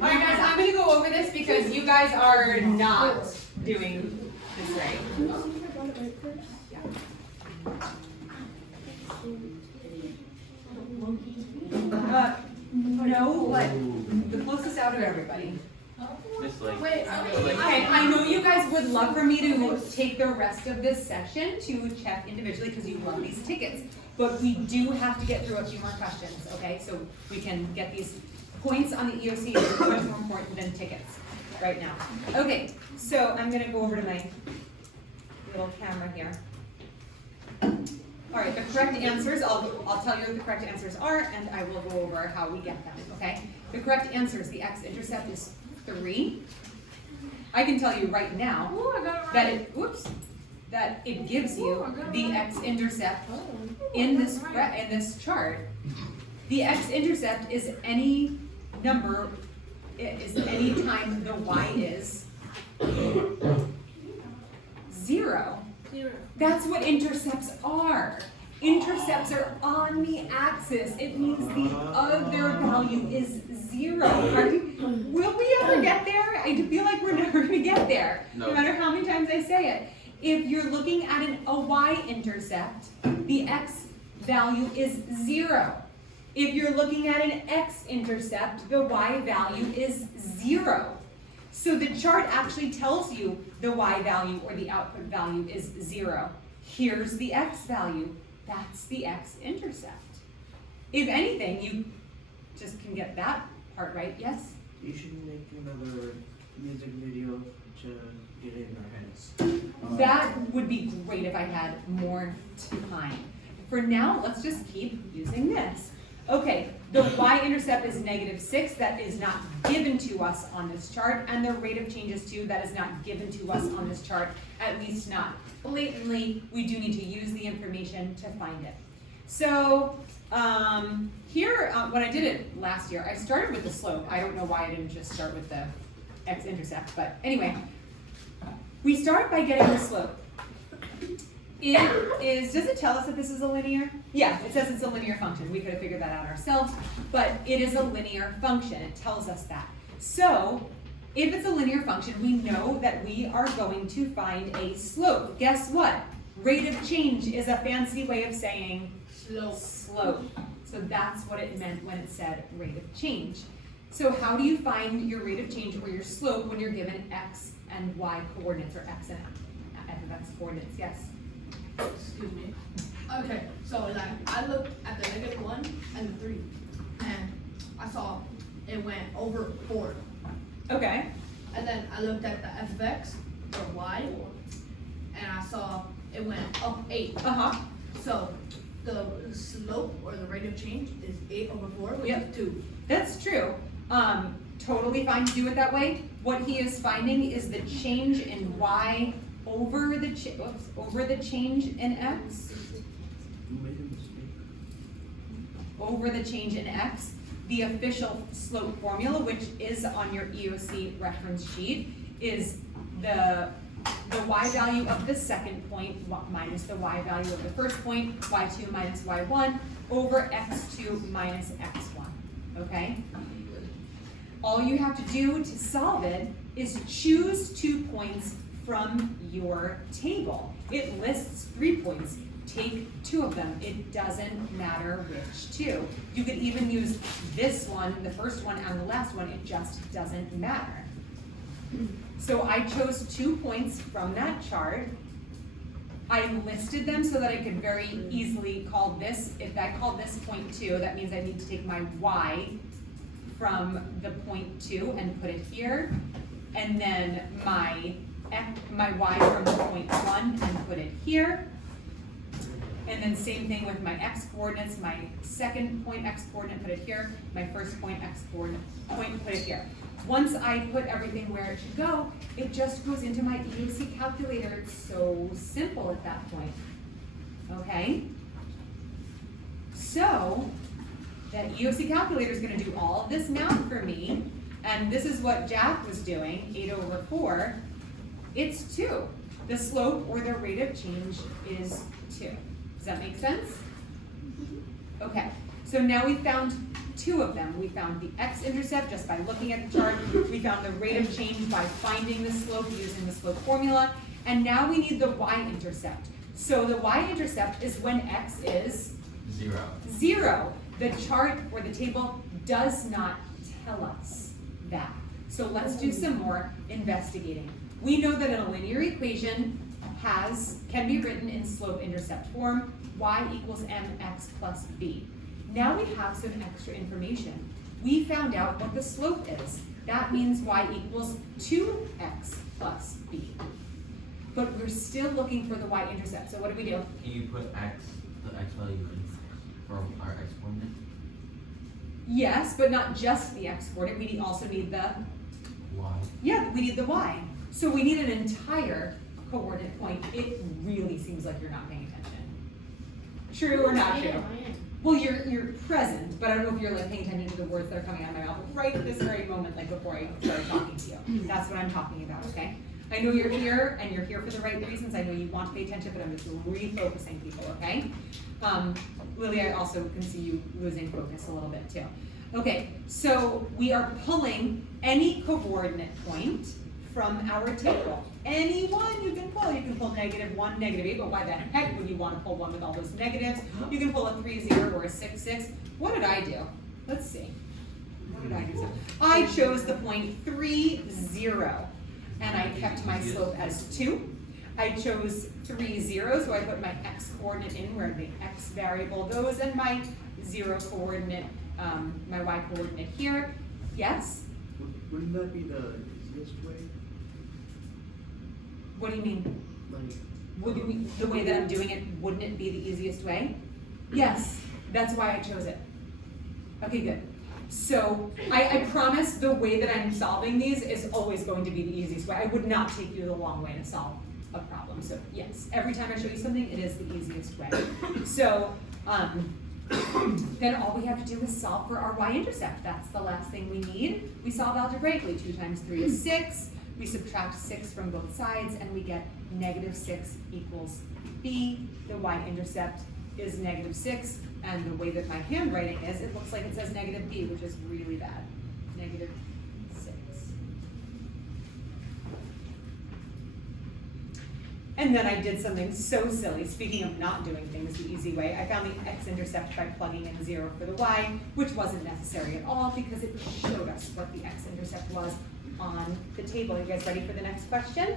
Alright guys, I'm gonna go over this because you guys are not doing this right. No, but the closest out of everybody. Just like, Wait, Okay, I know you guys would love for me to take the rest of this session to check individually because you love these tickets. But we do have to get through a few more questions, okay? So we can get these points on the EOC is much more important than tickets right now. Okay, so I'm gonna go over to my little camera here. All right, the correct answers, I'll tell you what the correct answers are and I will go over how we get them, okay? The correct answers, the x-intercept is 3. I can tell you right now Ooh, I got it that right. that it gives you the x-intercept in this chart. The x-intercept is any number, is any time the y is 0. That's what intercepts are. Intercepts are on the axis. It means the other value is 0. Will we ever get there? I feel like we're never going to get there, no matter how many times I say it. If you're looking at a y-intercept, the x value is 0. If you're looking at an x-intercept, the y value is 0. So the chart actually tells you the y value or the output value is 0. Here's the x value. That's the x-intercept. If anything, you just can get that part right, yes? You should make another music video to get it in our heads. That would be great if I had more time. For now, let's just keep using this. Okay, the y-intercept is -6. That is not given to us on this chart, and the rate of change is 2. That is not given to us on this chart, at least not blatantly. We do need to use the information to find it. So Here, when I did it last year, I started with the slope. I don't know why I didn't just start with the x-intercept, but anyway. We start by getting the slope. Does it tell us that this is a linear? Yeah, it says it's a linear function. We could have figured that out ourselves, but it is a linear function. It tells us that. So, if it's a linear function, we know that we are going to find a slope. Guess what? Rate of change is a fancy way of saying slope. So that's what it meant when it said rate of change. So how do you find your rate of change or your slope when you're given x and y coordinates, or x and f of x coordinates? Yes? Excuse me. Okay, so like I looked at the -1 and the 3, and I saw it went over 4. Okay. And then I looked at the f of x or y, and I saw it went up 8. Uh-huh. So the slope or the rate of change is 8 over 4, which Yep. is 2. That's true. Totally fine to do it that way. What he is finding is the change in y over the change in x. You made a mistake. Over the change in x. The official slope formula, which is on your EOC reference sheet, is the y value of the second point minus the y value of the first point, y2 minus y1, over x2 minus x1, okay? All you have to do to solve it is choose 2 points from your table. It lists 3 points. Take 2 of them. It doesn't matter which 2. You could even use this one, the first one, and the last one. It just doesn't matter. So I chose 2 points from that chart. I listed them so that I could very easily call this, if I call this point 2, that means I need to take my y from the point 2 and put it here, and then my y from the point 1 and put it here. And then same thing with my x coordinates, my second point x coordinate, put it here, my first point x coordinate, put it here. Once I put everything where it should go, it just goes into my EOC calculator. It's so simple at that point, okay? So, that EOC calculator is gonna do all of this math for me, and this is what Jack was doing, 8 over 4, it's 2. The slope or the rate of change is 2. Does that make sense? Okay, so now we found 2 of them. We found the x-intercept just by looking at the chart. We found the rate of change by finding the slope using the slope formula. And now we need the y-intercept. So the y-intercept is when x is 0. The chart or the table does not tell us that. So let's do some more investigating. We know that a linear equation can be written in slope-intercept form, y equals mx plus b. Now we have some extra information. We found out what the slope is. That means y equals 2x plus b. But we're still looking for the y-intercept, so what do we do? Can you put the x value in for our x coordinate? Yes, but not just the x coordinate, we also need the, Y. we need the y. So we need an entire coordinate point. It really seems like you're not paying attention. True or not true? Well, you're present, but I don't know if you're like paying attention to the words that are coming out of my mouth right at this very moment, like before I started talking to you. That's what I'm talking about, okay? I know you're here, and you're here for the right reasons. I know you want to pay attention, but I'm just refocusing people, okay? Lily, I also can see you losing focus a little bit too. Okay, so we are pulling any coordinate point from our table. Any one you can pull. You can pull -1, -8, but why the heck would you want to pull one with all those negatives? You can pull a 3, 0, or a 6, 6. What did I do? Let's see. What did I do? I chose the point 3, 0, and I kept my slope as 2. I chose 3, 0, so I put my x coordinate in where the x variable goes, and my 0 coordinate, my y coordinate here. Yes? Wouldn't that be the easiest way? What do you mean? Like, The way that I'm doing it, wouldn't it be the easiest way? Yes, that's why I chose it. Okay, good. So I promise the way that I'm solving these is always going to be the easiest way. I would not take you the long way to solve a problem. So yes, every time I show you something, it is the easiest way. So Then all we have to do is solve for our y-intercept. That's the last thing we need. We solve algebraically. 2 times 3 is 6. We subtract 6 from both sides and we get -6 equals b. The y-intercept is -6. And the way that my handwriting is, it looks like it says -b, which is really bad. -6. And then I did something so silly. Speaking of not doing things the easy way, I found the x-intercept by plugging in 0 for the y, which wasn't necessary at all because it showed us what the x-intercept was on the table. You guys ready for the next question?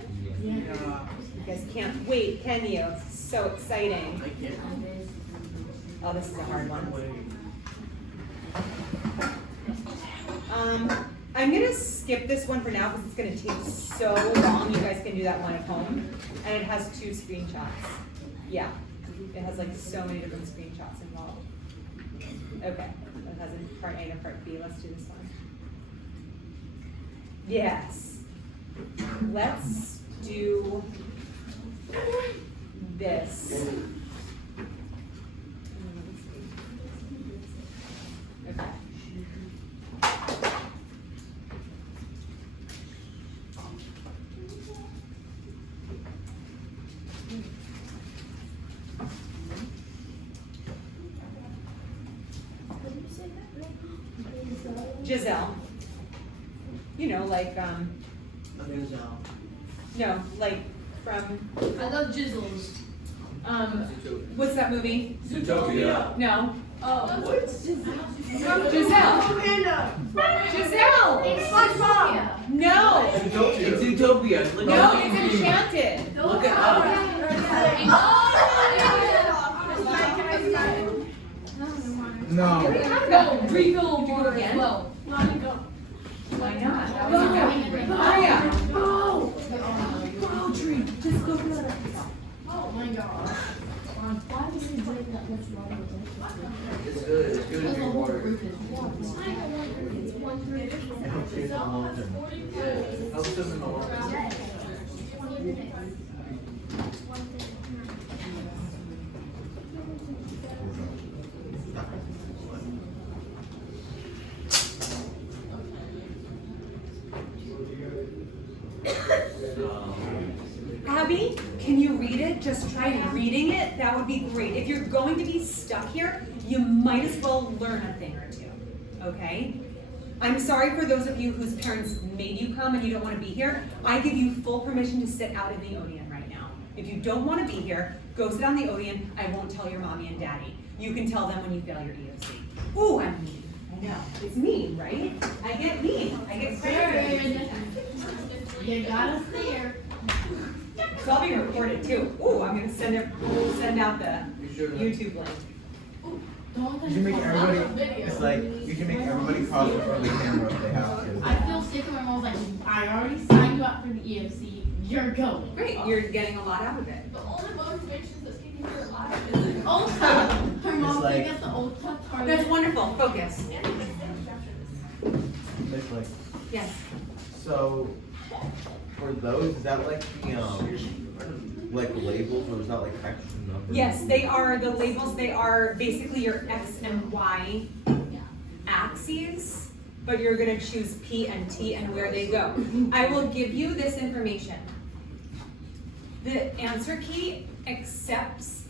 Yeah. You guys can't wait, can you? It's so exciting. I can't. Oh, this is a hard one. I'm gonna skip this one for now because it's gonna take so long. You guys can do that one at home. And it has 2 screenshots. Yeah, it has like so many different screenshots involved. Okay, that has a part A and a part B. Let's do this one. Yes. Let's do this. Okay. Giselle. You know, like, A gazelle. no, like from, I love jizzles. what's that movie? Zootopia. No. Oh. What? Giselle. SpongeBob. Giselle. No. It's Zootopia. Look No, it up. it's Enchanted. Look it up. No. No, refill Did you go again. Well, Why not? That was your Maria. Oh my god. Why would you drink that much water? It's good. It's good to Because the drink whole water. roof is Helps us in the long run. Abby, can you read it? Just try reading it. That would be great. If you're going to be stuck here, you might as well learn a thing or two, okay? I'm sorry for those of you whose parents made you come and you don't want to be here. I give you full permission to sit out in the Odeon right now. If you don't want to be here, go sit on the Odeon. I won't tell your mommy and daddy. You can tell them when you fail your EOC. Ooh, I'm mean. I know. It's mean, right? I get mean. I get crazy. You got us there. So I'll be recorded too. Ooh, I'm gonna send out the You sure? YouTube link. Don't You can make everybody, video. it's like, you can make everybody pause it from the camera if they have to. I feel sick when my mom's like, I already signed you up for the EFC. You're going. Great, you're getting a lot out of it. the only motivation that's keeping me alive is Ulta. Her mom's like- gonna get the Ulta That's target. wonderful. Focus. It's like, Yes. So, for those, is that like the, like labels, or is that like extra numbers? Yes, they are the labels. They are basically your X and Y axes, but you're gonna choose P and T and where they go. I will give you this information. The answer key accepts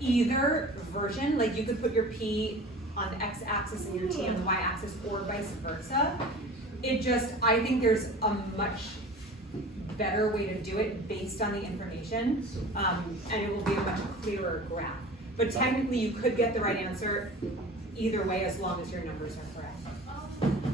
either version, like you could put your P on the X axis and your T on the Y axis, or vice versa. It just, I think there's a much better way to do it based on the information, and it will be a much clearer graph. But technically, you could get the right answer either way as long as your numbers are correct.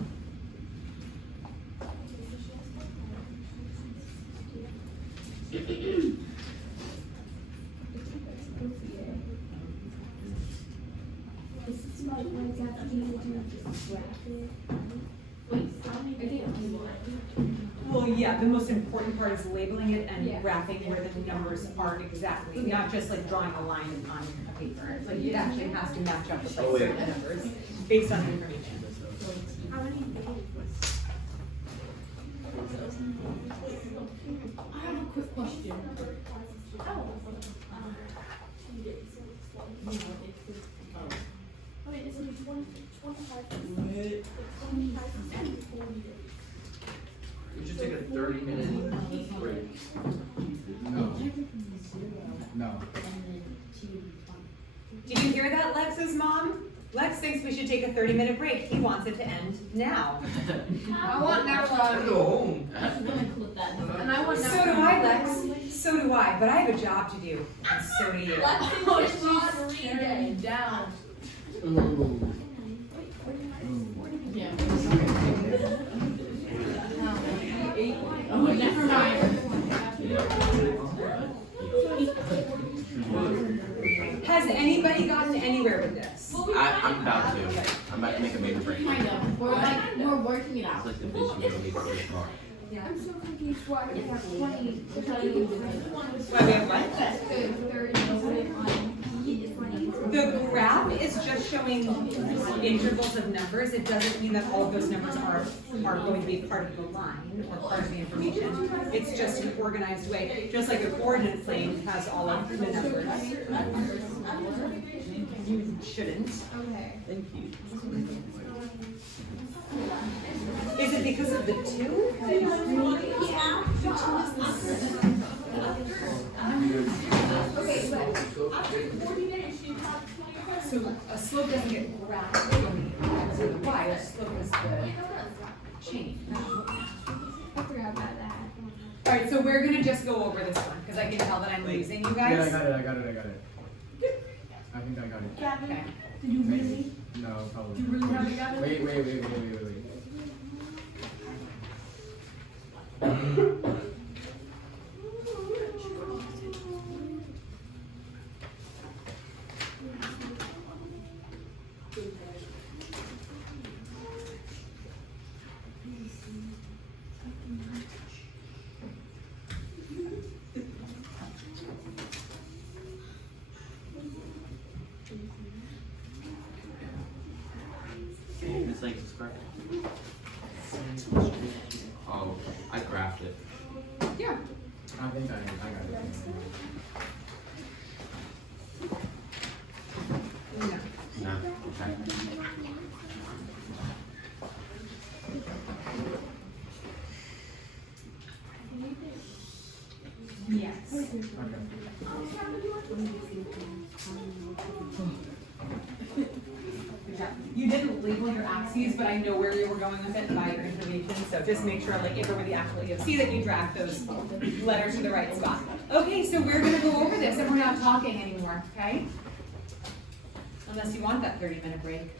Well, yeah, the most important part is labeling it and graphing where the numbers are exactly, not just like drawing a line on a paper. Like it actually has to match up with like certain numbers based on the information. I have a quick question. We should take a 30-minute break. No. No. Did you hear that, Lex's mom? Lex thinks we should take a 30-minute break. He wants it to end now. I want nap time. Go home. I'm gonna clip that. And I want So nap do time. I, Lex. So do I, but I have a job to do. And so do you. Tearing down. Ooh. Yeah. Oh, never mind. Has anybody gotten anywhere with this? I'm about to. I'm about to make a major break. Kind of. We're working it out. It's like the bitch you don't need to get smart. I'm so confused why we have 20. Why we have what? The graph is just showing intervals of numbers. It doesn't mean that all of those numbers are going to be part of the line or part of the information. It's just an organized way, just like a coordinate plane has all of the numbers. You shouldn't. Okay. Thank you. Is it because of the two? Okay, but So a slope doesn't get graphed from the y, a slope is the change. I forgot about that. All right, so we're gonna just go over this one, because I can tell that I'm losing you Yeah, I guys. got it. I think I got it. Okay. Did you really? No, probably. You really haven't got it? Wait. It's like subscribe. Oh, I graphed it. Yeah. I think I got it. No. No. Okay. Yes. Okay. Good job. You didn't label your axes, but I know where you were going with it by your information, so just make sure, like, if everybody actually see that you dragged those letters to the right spot. Okay, so we're gonna go over this, and we're not talking anymore, okay? Unless you want that 30-minute break.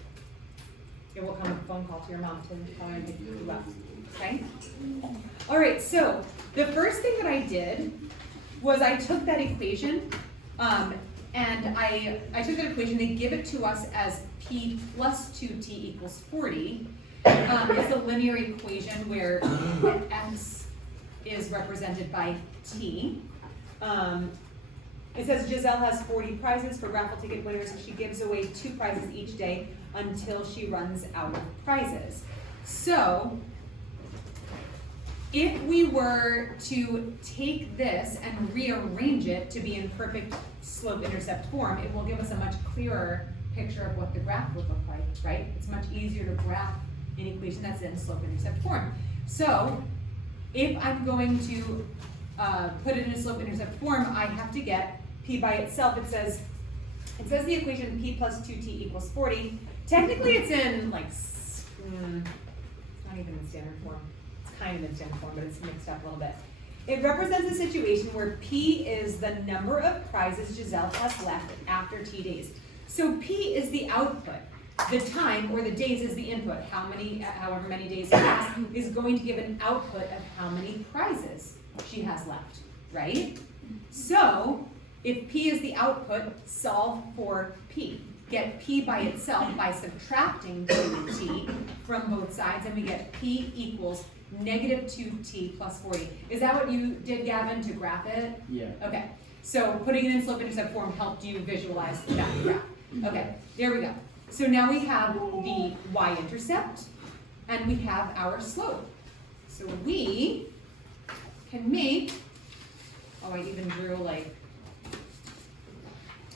It will come with a phone call to your mom to tell her to you up, okay? All right, so the first thing that I did was I took that equation, and I took that equation, they give it to us as p plus 2t equals 40. It's a linear equation where x is represented by t. It says Giselle has 40 prizes for raffle ticket winners, and she gives away 2 prizes each day until she runs out of prizes. So, if we were to take this and rearrange it to be in perfect slope-intercept form, it will give us a much clearer picture of what the graph would look like, right? It's much easier to graph an equation that's in slope-intercept form. So, if I'm going to put it in a slope-intercept form, I have to get p by itself. It says the equation p plus 2t equals 40. Technically, it's in like, it's not even in standard form. It's kind of in standard form, but it's mixed up a little bit. It represents a situation where p is the number of prizes Giselle has left after t days. So p is the output. The time or the days is the input. However many days pass is going to give an output of how many prizes she has left, right? So, if p is the output, solve for p. Get p by itself by subtracting 2t from both sides, and we get p equals negative 2t plus 40. Is that what you did, Gavin, to graph it? Yeah. Okay, so putting it in slope-intercept form helped you visualize that graph. Okay, there we go. So now we have the y-intercept, and we have our slope. So we can make, oh, I even drew like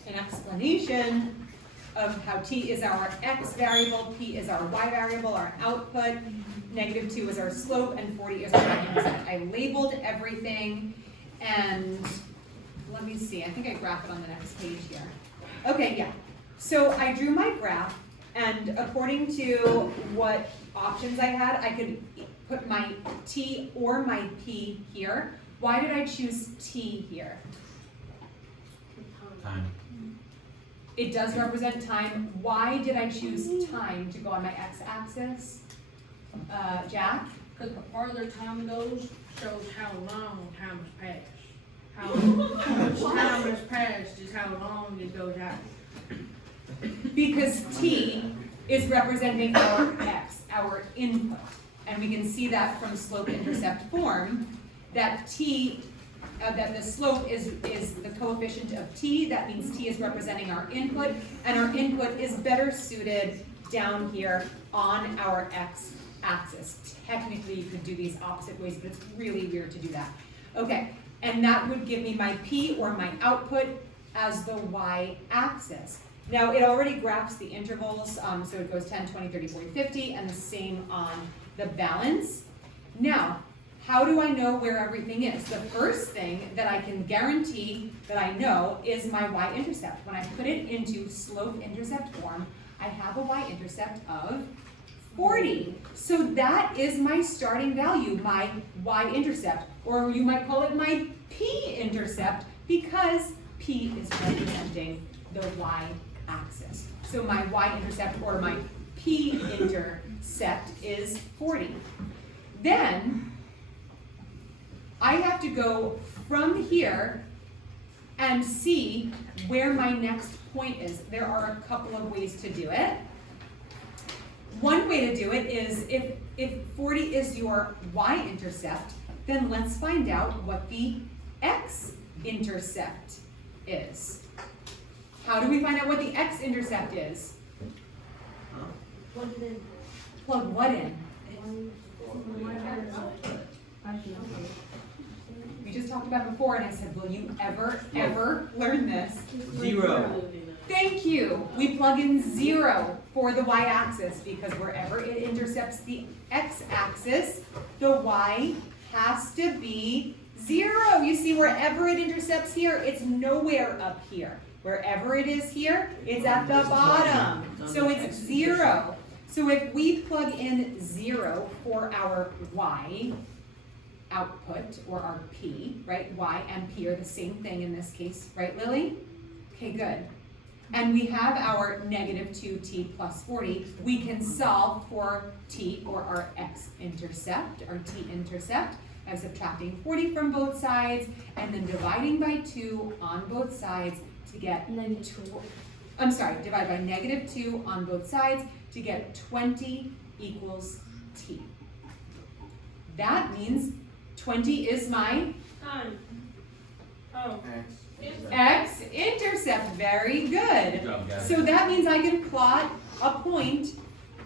an explanation of how t is our x variable, p is our y variable, our output, -2 is our slope, and 40 is our y-intercept. I labeled everything, and let me see, I think I graphed it on the next page here. Okay, yeah. So I drew my graph, and according to what options I had, I could put my t or my p here. Why did I choose t here? Time. It does represent time. Why did I choose time to go on my x-axis? Jack? Because the farther time goes, shows how long time has passed. How much time has passed is how long it goes out. Because t is representing our x, our input. And we can see that from slope-intercept form, that t, that the slope is the coefficient of t. That means t is representing our input, and our input is better suited down here on our x-axis. Technically, you could do these opposite ways, but it's really weird to do that. Okay, and that would give me my p or my output as the y-axis. Now, it already graphs the intervals, so it goes 10, 20, 30, 40, 50, and the same on the balance. Now, how do I know where everything is? The first thing that I can guarantee that I know is my y-intercept. When I put it into slope-intercept form, I have a y-intercept of 40. So that is my starting value, my y-intercept, or you might call it my p-intercept, because p is representing the y-axis. So my y-intercept or my p-intercept is 40. Then I have to go from here and see where my next point is. There are a couple of ways to do it. One way to do it is if 40 is your y-intercept, then let's find out what the x-intercept is. How do we find out what the x-intercept is? Plug it in. Plug what in? We just talked about it before, and I said, will you ever learn this? 0. Thank you. We plug in 0 for the y-axis, because wherever it intercepts the x-axis, the y has to be 0. You see, wherever it intercepts here, it's nowhere up here. Wherever it is here, it's at the bottom. So it's 0. So if we plug in 0 for our y output, or our p, right? Y and p are the same thing in this case, right, Lily? Okay, good. And we have our -2t plus 40. We can solve for t, or our x-intercept, our t-intercept, by subtracting 40 from both sides, and then dividing by 2 on both sides to get divide by -2 on both sides to get 20 equals t. That means 20 is my Time. Oh. x-intercept. Very good. Good job, guys. So that means I can plot a point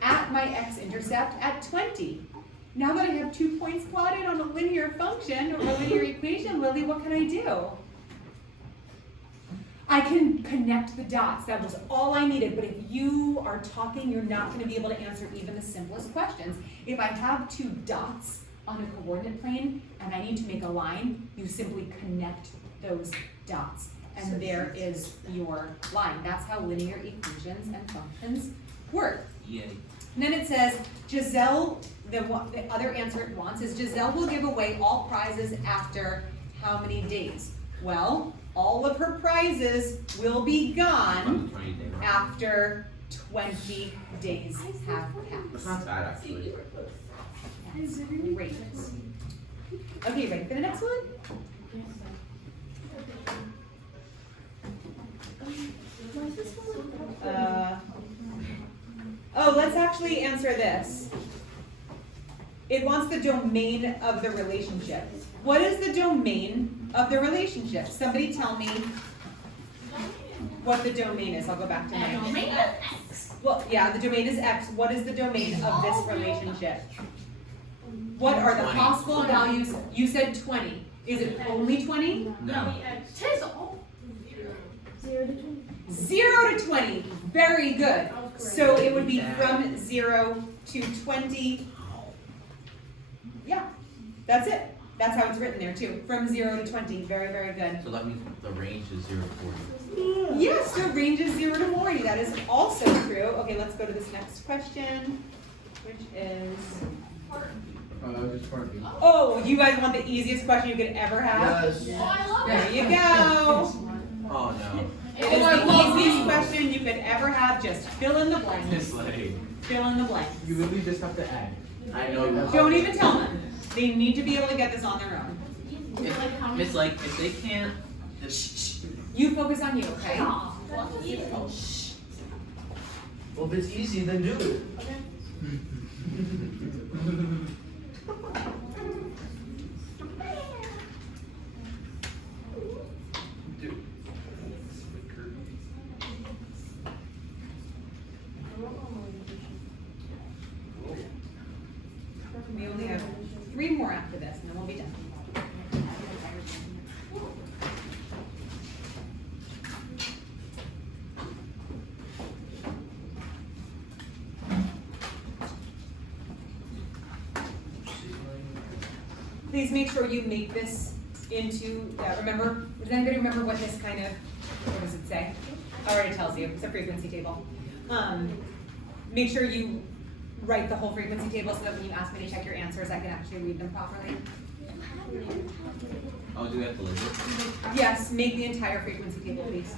at my x-intercept at 20. Now that I have 2 points plotted on a linear function or a linear equation, Lily, what can I do? I can connect the dots. That was all I needed. But if you are talking, you're not going to be able to answer even the simplest questions. If I have 2 dots on a coordinate plane and I need to make a line, you simply connect those dots. And there is your line. That's how linear equations and functions work. Yay. And then it says, Giselle, the other answer it wants is, Giselle will give away all prizes after how many days? Well, all of her prizes will be gone after 20 days have That's passed. not bad, actually. That's great. Okay, ready for the next one? Oh, let's actually answer this. It wants the domain of the relationship. What is the domain of the relationship? Somebody tell me what the domain is. I'll go back to my. Domain of x. Well, yeah, the domain is x. What is the domain of this relationship? What are the 20. possible values? You said 20. Is it only 20? No. Tis all. 0 to 20. 0 to 20, very good. So it would be from 0 to 20. Yeah, that's it. That's how it's written there too. From 0 to 20, very, very good. So that means the range is 0 to 40. Yes, so range is 0 to 40. That is also true. Okay, let's go to this next question, which is. Just parking. Oh, you guys want the easiest question you could ever have? Yes. Oh, I love There it. you go. Oh no. It is the easiest question you could ever have. Just fill in the blanks. It's like, Fill in the blanks. You really just have to add. I know. Don't even tell them. They need to be able to get this on their own. It's like, if they can't, You focus on you, okay? Well, if it's easy, then do it. We only have 3 more after this, and then we'll be done. Please make sure you make this into, remember, does anybody remember what this kind of, what does it say? Already tells you, it's a frequency table. Make sure you write the whole frequency table so that when you ask me to check your answers, I can actually read them properly. oh, do we have to label it? Yes, make the entire frequency table, please.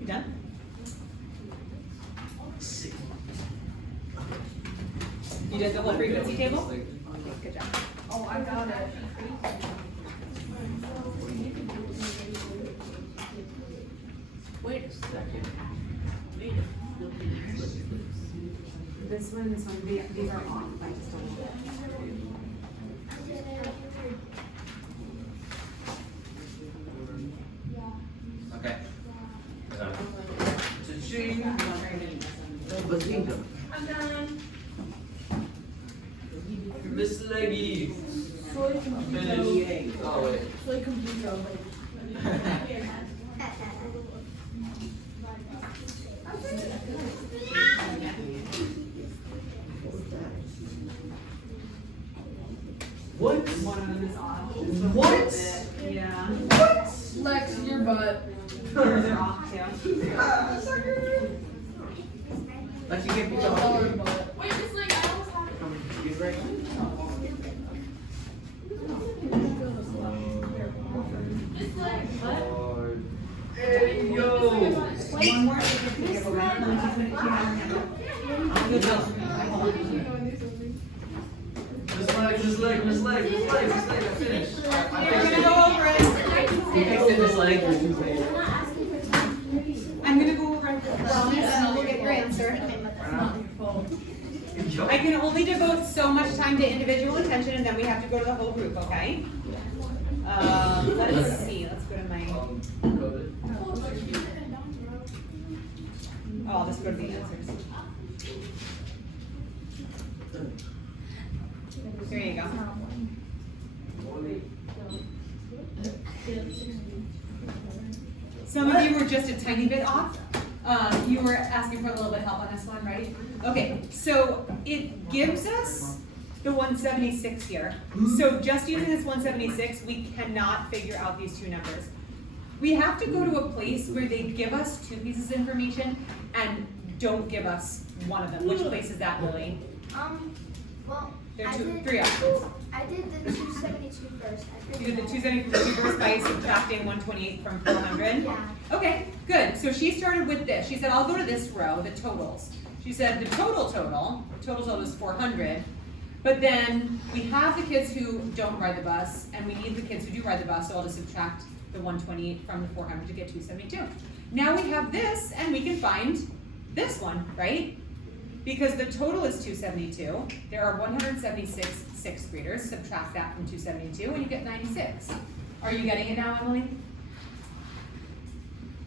You done? You did the whole frequency table? Okay, good job. Oh, I got it. Wait a second. This one, these are off. I just don't know. Okay. Bazinga. I'm done. Miss Leggy. Soy Finish. Oh, wait. Soy computer. What? One of them is off. What? Yeah. Lex, your butt. Yours are off too. Like you can't be Your talking. butt. Wait, it's like I almost have it. Get ready. It's like, what? Hey yo! One more frequency table, right? Let me just put it to you on hand. You'll tell me. Just leg, I finished. We're gonna go over it. You fixed it this leg. I'm gonna go over it for wellness and then we'll get your answer. I can only devote so much time to individual attention and then we have to go to the whole group, okay? Let's see, let's go to my, oh, I'll just go to the answers. Here you go. Some of you were just a tiny bit off. You were asking for a little bit of help on this one, right? Okay, so it gives us the 176 here. So just using this 176, we cannot figure out these two numbers. We have to go to a place where they give us 2 pieces of information and don't give us one of them. Which place is that, Lily? Well, There I are did- three options. I did the 272 first. I You did the figured 272 first by subtracting 128 from 400. Yeah. Okay, good. So she started with this. She said, I'll go to this row, the totals. She said the total is 400. But then we have the kids who don't ride the bus, and we need the kids who do ride the bus, so I'll just subtract the 128 from the 400 to get 272. Now we have this, and we can find this one, right? Because the total is 272. There are 176 sixth graders. Subtract that from 272, and you get 96. Are you getting it now, Emily?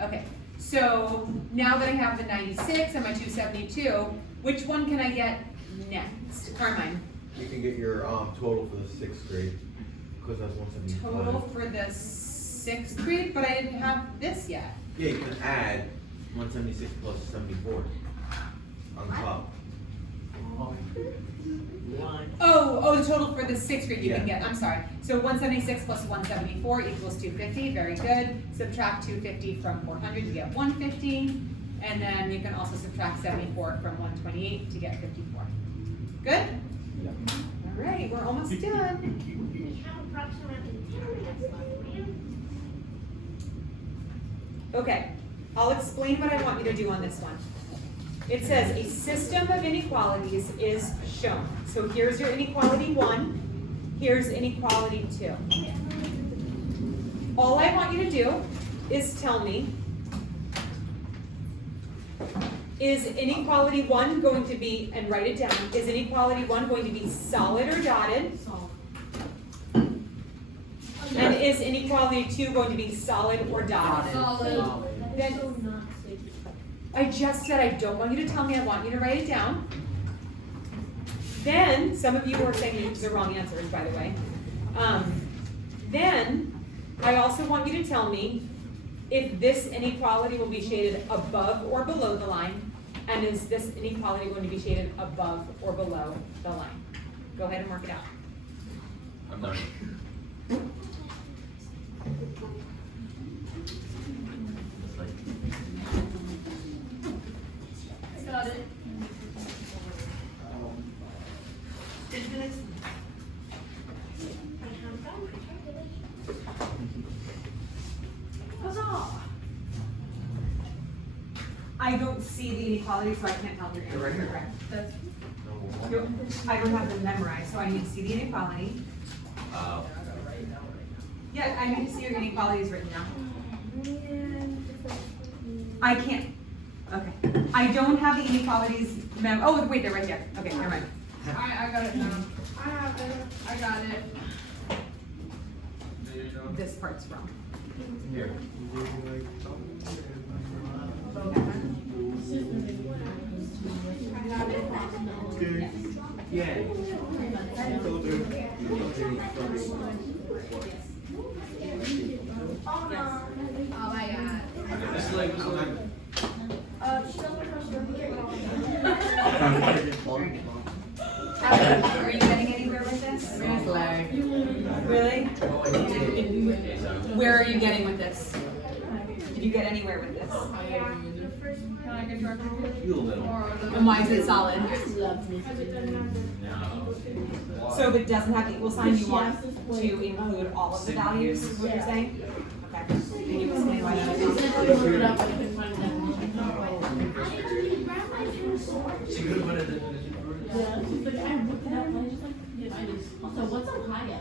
Okay, so now that I have the 96 and my 272, which one can I get next? Carmine. You can get your total for the 6th grade, because that's 175. Total for the 6th grade, but I didn't have this yet. Yeah, you can add 176 plus 74 on the top. Oh, the total for the 6th grade you can Yeah. get, I'm sorry. So 176 plus 174 equals 250, very good. Subtract 250 from 400 to get 150. And then you can also subtract 74 from 128 to get 54. Good? All right, we're almost done. we have approximately 10 minutes left, ma'am. Okay, I'll explain what I want you to do on this one. It says a system of inequalities is shown. So here's your inequality 1, here's inequality 2. All I want you to do is tell me, is inequality 1 going to be, and write it down, is inequality 1 going to be solid or dotted? And is inequality 2 going to be solid or dotted? Solid. Then, I just said I don't want you to tell me, I want you to write it down. Then, some of you are saying the wrong answers, by the way. Then, I also want you to tell me if this inequality will be shaded above or below the line, and is this inequality going to be shaded above or below the line? Go ahead and work it out. I'm done. Got it. I don't see the inequality, so I can't tell if your answer is correct. I don't have them memorized, so I need to see the inequality. Yeah, I need to see your inequalities written down. I can't, okay. I don't have the inequalities oh, wait, they're right there. Okay, never mind. I got it now. I have it. I got it. This part's wrong. Here. I got it. Yeah. Oh my god. It's like, Are you getting anywhere with this? Really? Where are you getting with this? Did you get anywhere with this? Can I get your you a little. And why is it solid? No. So if it doesn't have the equal sign, you want to include all of the values, is what you're saying? Okay. Can you explain why that is? She could put it in. So what's Ohio?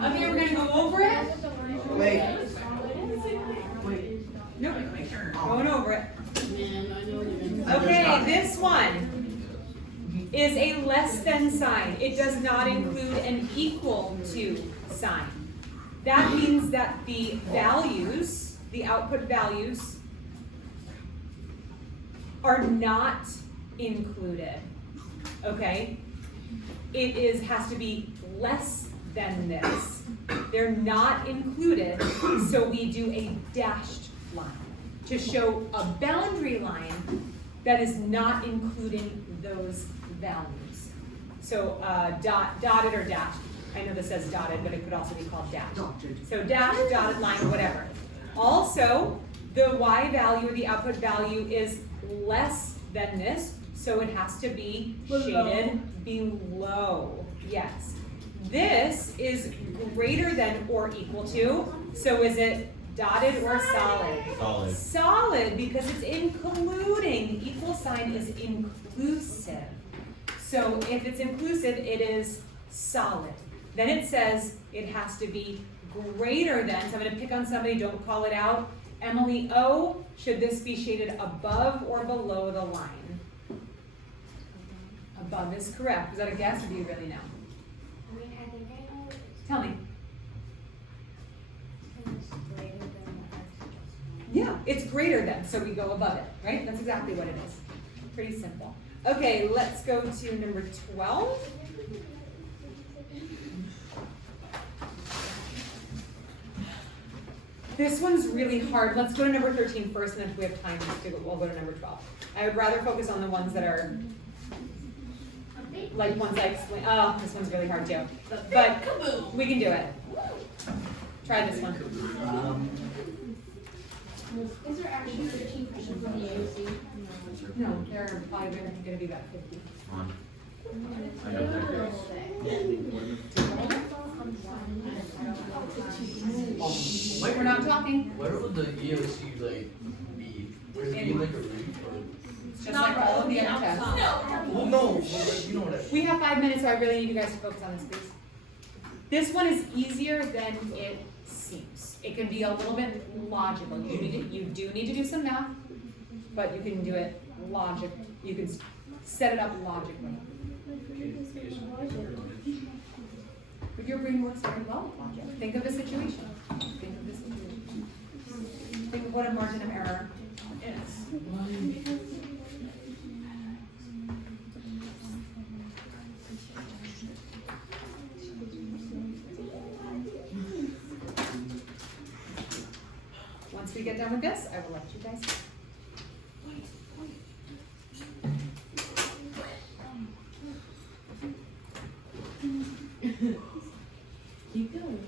Okay, we're gonna go over it? Wait. Nope, going over it. Okay, this one is a less than sign. It does not include an equal to sign. That means that the values, the output values, are not included, okay? It has to be less than this. They're not included, so we do a dashed line to show a boundary line that is not including those values. So dotted or dashed. I know this says dotted, but it could also be called dash. So dash, dotted line, whatever. Also, the y value or the output value is less than this, so it has to be shaded below. Yes. This is greater than or equal to, so is it dotted or solid? Solid. Solid, because it's including. The equal sign is inclusive. So if it's inclusive, it is solid. Then it says it has to be greater than, so I'm gonna pick on somebody, don't call it out. Emily O, should this be shaded above or below the line? Above is correct. Is that a guess or do you really know? I mean, I think I know Tell me. it's greater than the x. Yeah, it's greater than, so we go above it, right? That's exactly what it is. Pretty simple. Okay, let's go to number 12. This one's really hard. Let's go to number 13 first, and then if we have time, we'll go to number 12. I would rather focus on the ones that are, like ones I explain. Oh, this one's really hard too. But we can do it. Try this one. Is there actually 13 questions on the AOC? No, they're probably gonna be about 50. Come on. I know that. Wait, we're not talking. Where would the EOC like be? Would it be like a room Just like all of the other tests. or? Well, no, but you know what I. We have 5 minutes, so I really need you guys to focus on this, please. This one is easier than it seems. It can be a little bit logical. You do need to do some math, but you can do it logic. You can set it up logically. But your brain works very well with logic. Think of a situation. Think of this situation. Think of what a margin of error is. Once we get done with this, I will let you guys go. Keep going.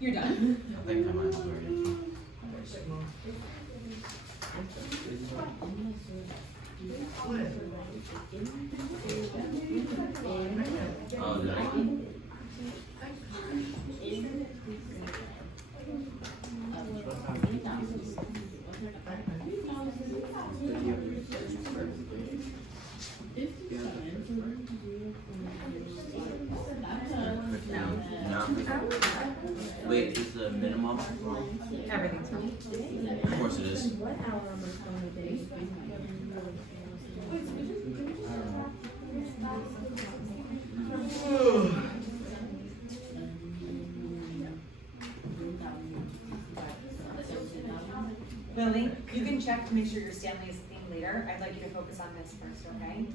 You're done. I think I might have already. Oh, no. Wait, is the minimum? Everything's fine. Of course it is. Lily, you can check to make sure your Stanley is clean later. I'd like you to focus on this first, okay?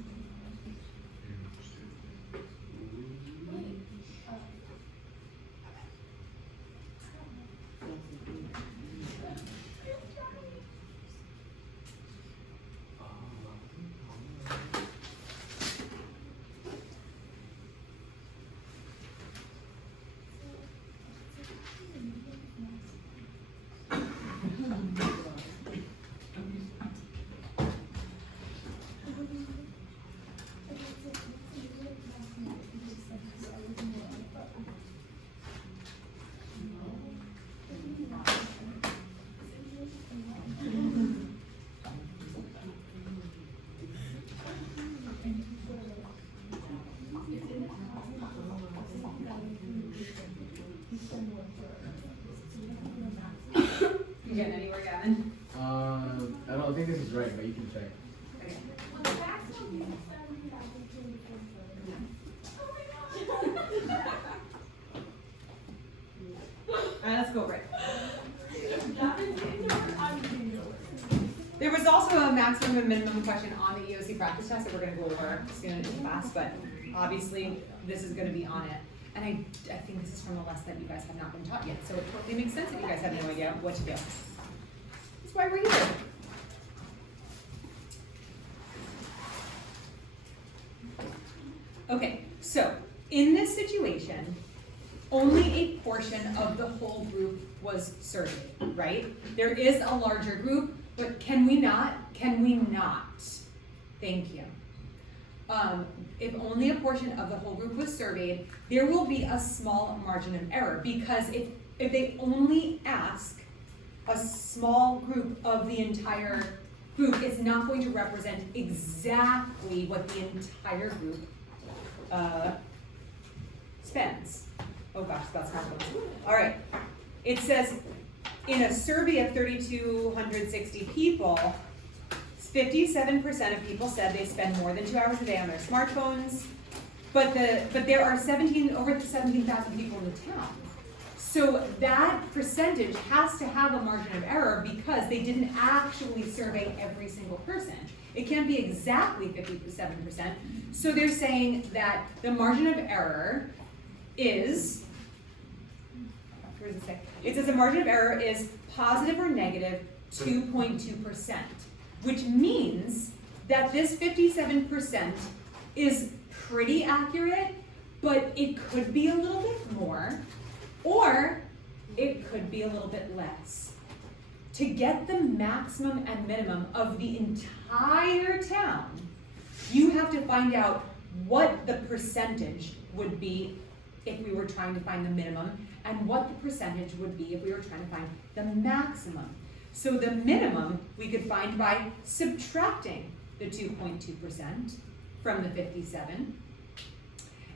You getting anywhere, Gavin? I don't think this is right, but you can check. Alright, let's go, Rick. There was also a maximum and minimum question on the EOC practice test that we're gonna go over soon in class, but obviously this is gonna be on it. And I think this is from a lesson that you guys have not been taught yet, so it totally makes sense that you guys have no idea what to do. That's why we're here. Okay, so in this situation, only a portion of the whole group was surveyed, right? There is a larger group, but can we not? Thank you. If only a portion of the whole group was surveyed, there will be a small margin of error, because if they only ask a small group of the entire group, it's not going to represent exactly what the entire group spends. Oh gosh, that's not good. All right, it says in a survey of 3,260 people, 57% of people said they spend more than 2 hours a day on their smartphones, but there are over 17,000 people in the town. So that percentage has to have a margin of error because they didn't actually survey every single person. It can't be exactly 57%. So they're saying that the margin of error is, where does it say? It says the margin of error is positive or negative 2.2%, which means that this 57% is pretty accurate, but it could be a little bit more, or it could be a little bit less. To get the maximum and minimum of the entire town, you have to find out what the percentage would be if we were trying to find the minimum, and what the percentage would be if we were trying to find the maximum. So the minimum we could find by subtracting the 2.2% from the 57,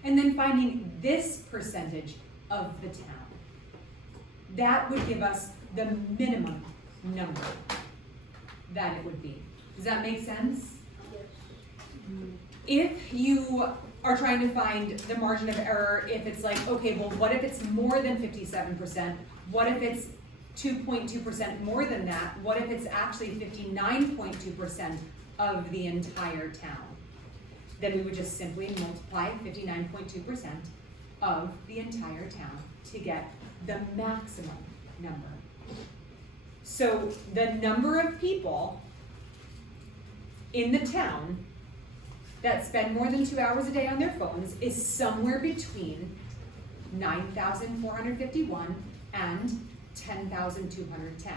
and then finding this percentage of the town. That would give us the minimum number that it would be. Does that make sense? If you are trying to find the margin of error, if it's like, okay, well, what if it's more than 57%? What if it's 2.2% more than that? What if it's actually 59.2% of the entire town? Then we would just simply multiply 59.2% of the entire town to get the maximum number. So the number of people in the town that spend more than 2 hours a day on their phones is somewhere between 9,451 and 10,210.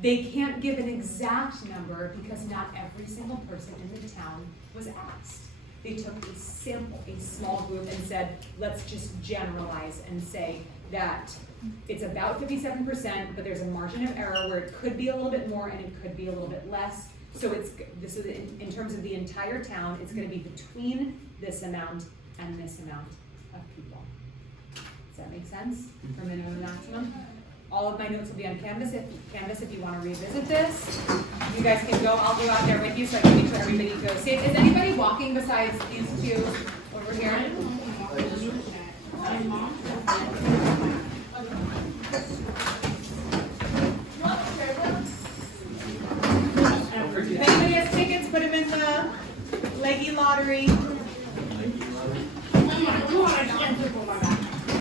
They can't give an exact number because not every single person in the town was asked. They took a sample, a small group, and said, let's just generalize and say that it's about 57%, but there's a margin of error where it could be a little bit more and it could be a little bit less. So this is in terms of the entire town, it's going to be between this amount and this amount of people. Does that make sense? For minimum and maximum? All of my notes will be on Canvas if you want to revisit this. You guys can go, I'll go out there with you so I can make sure everybody goes safe. Is anybody walking besides these two over here? If anybody has tickets, put them in the leggy lottery.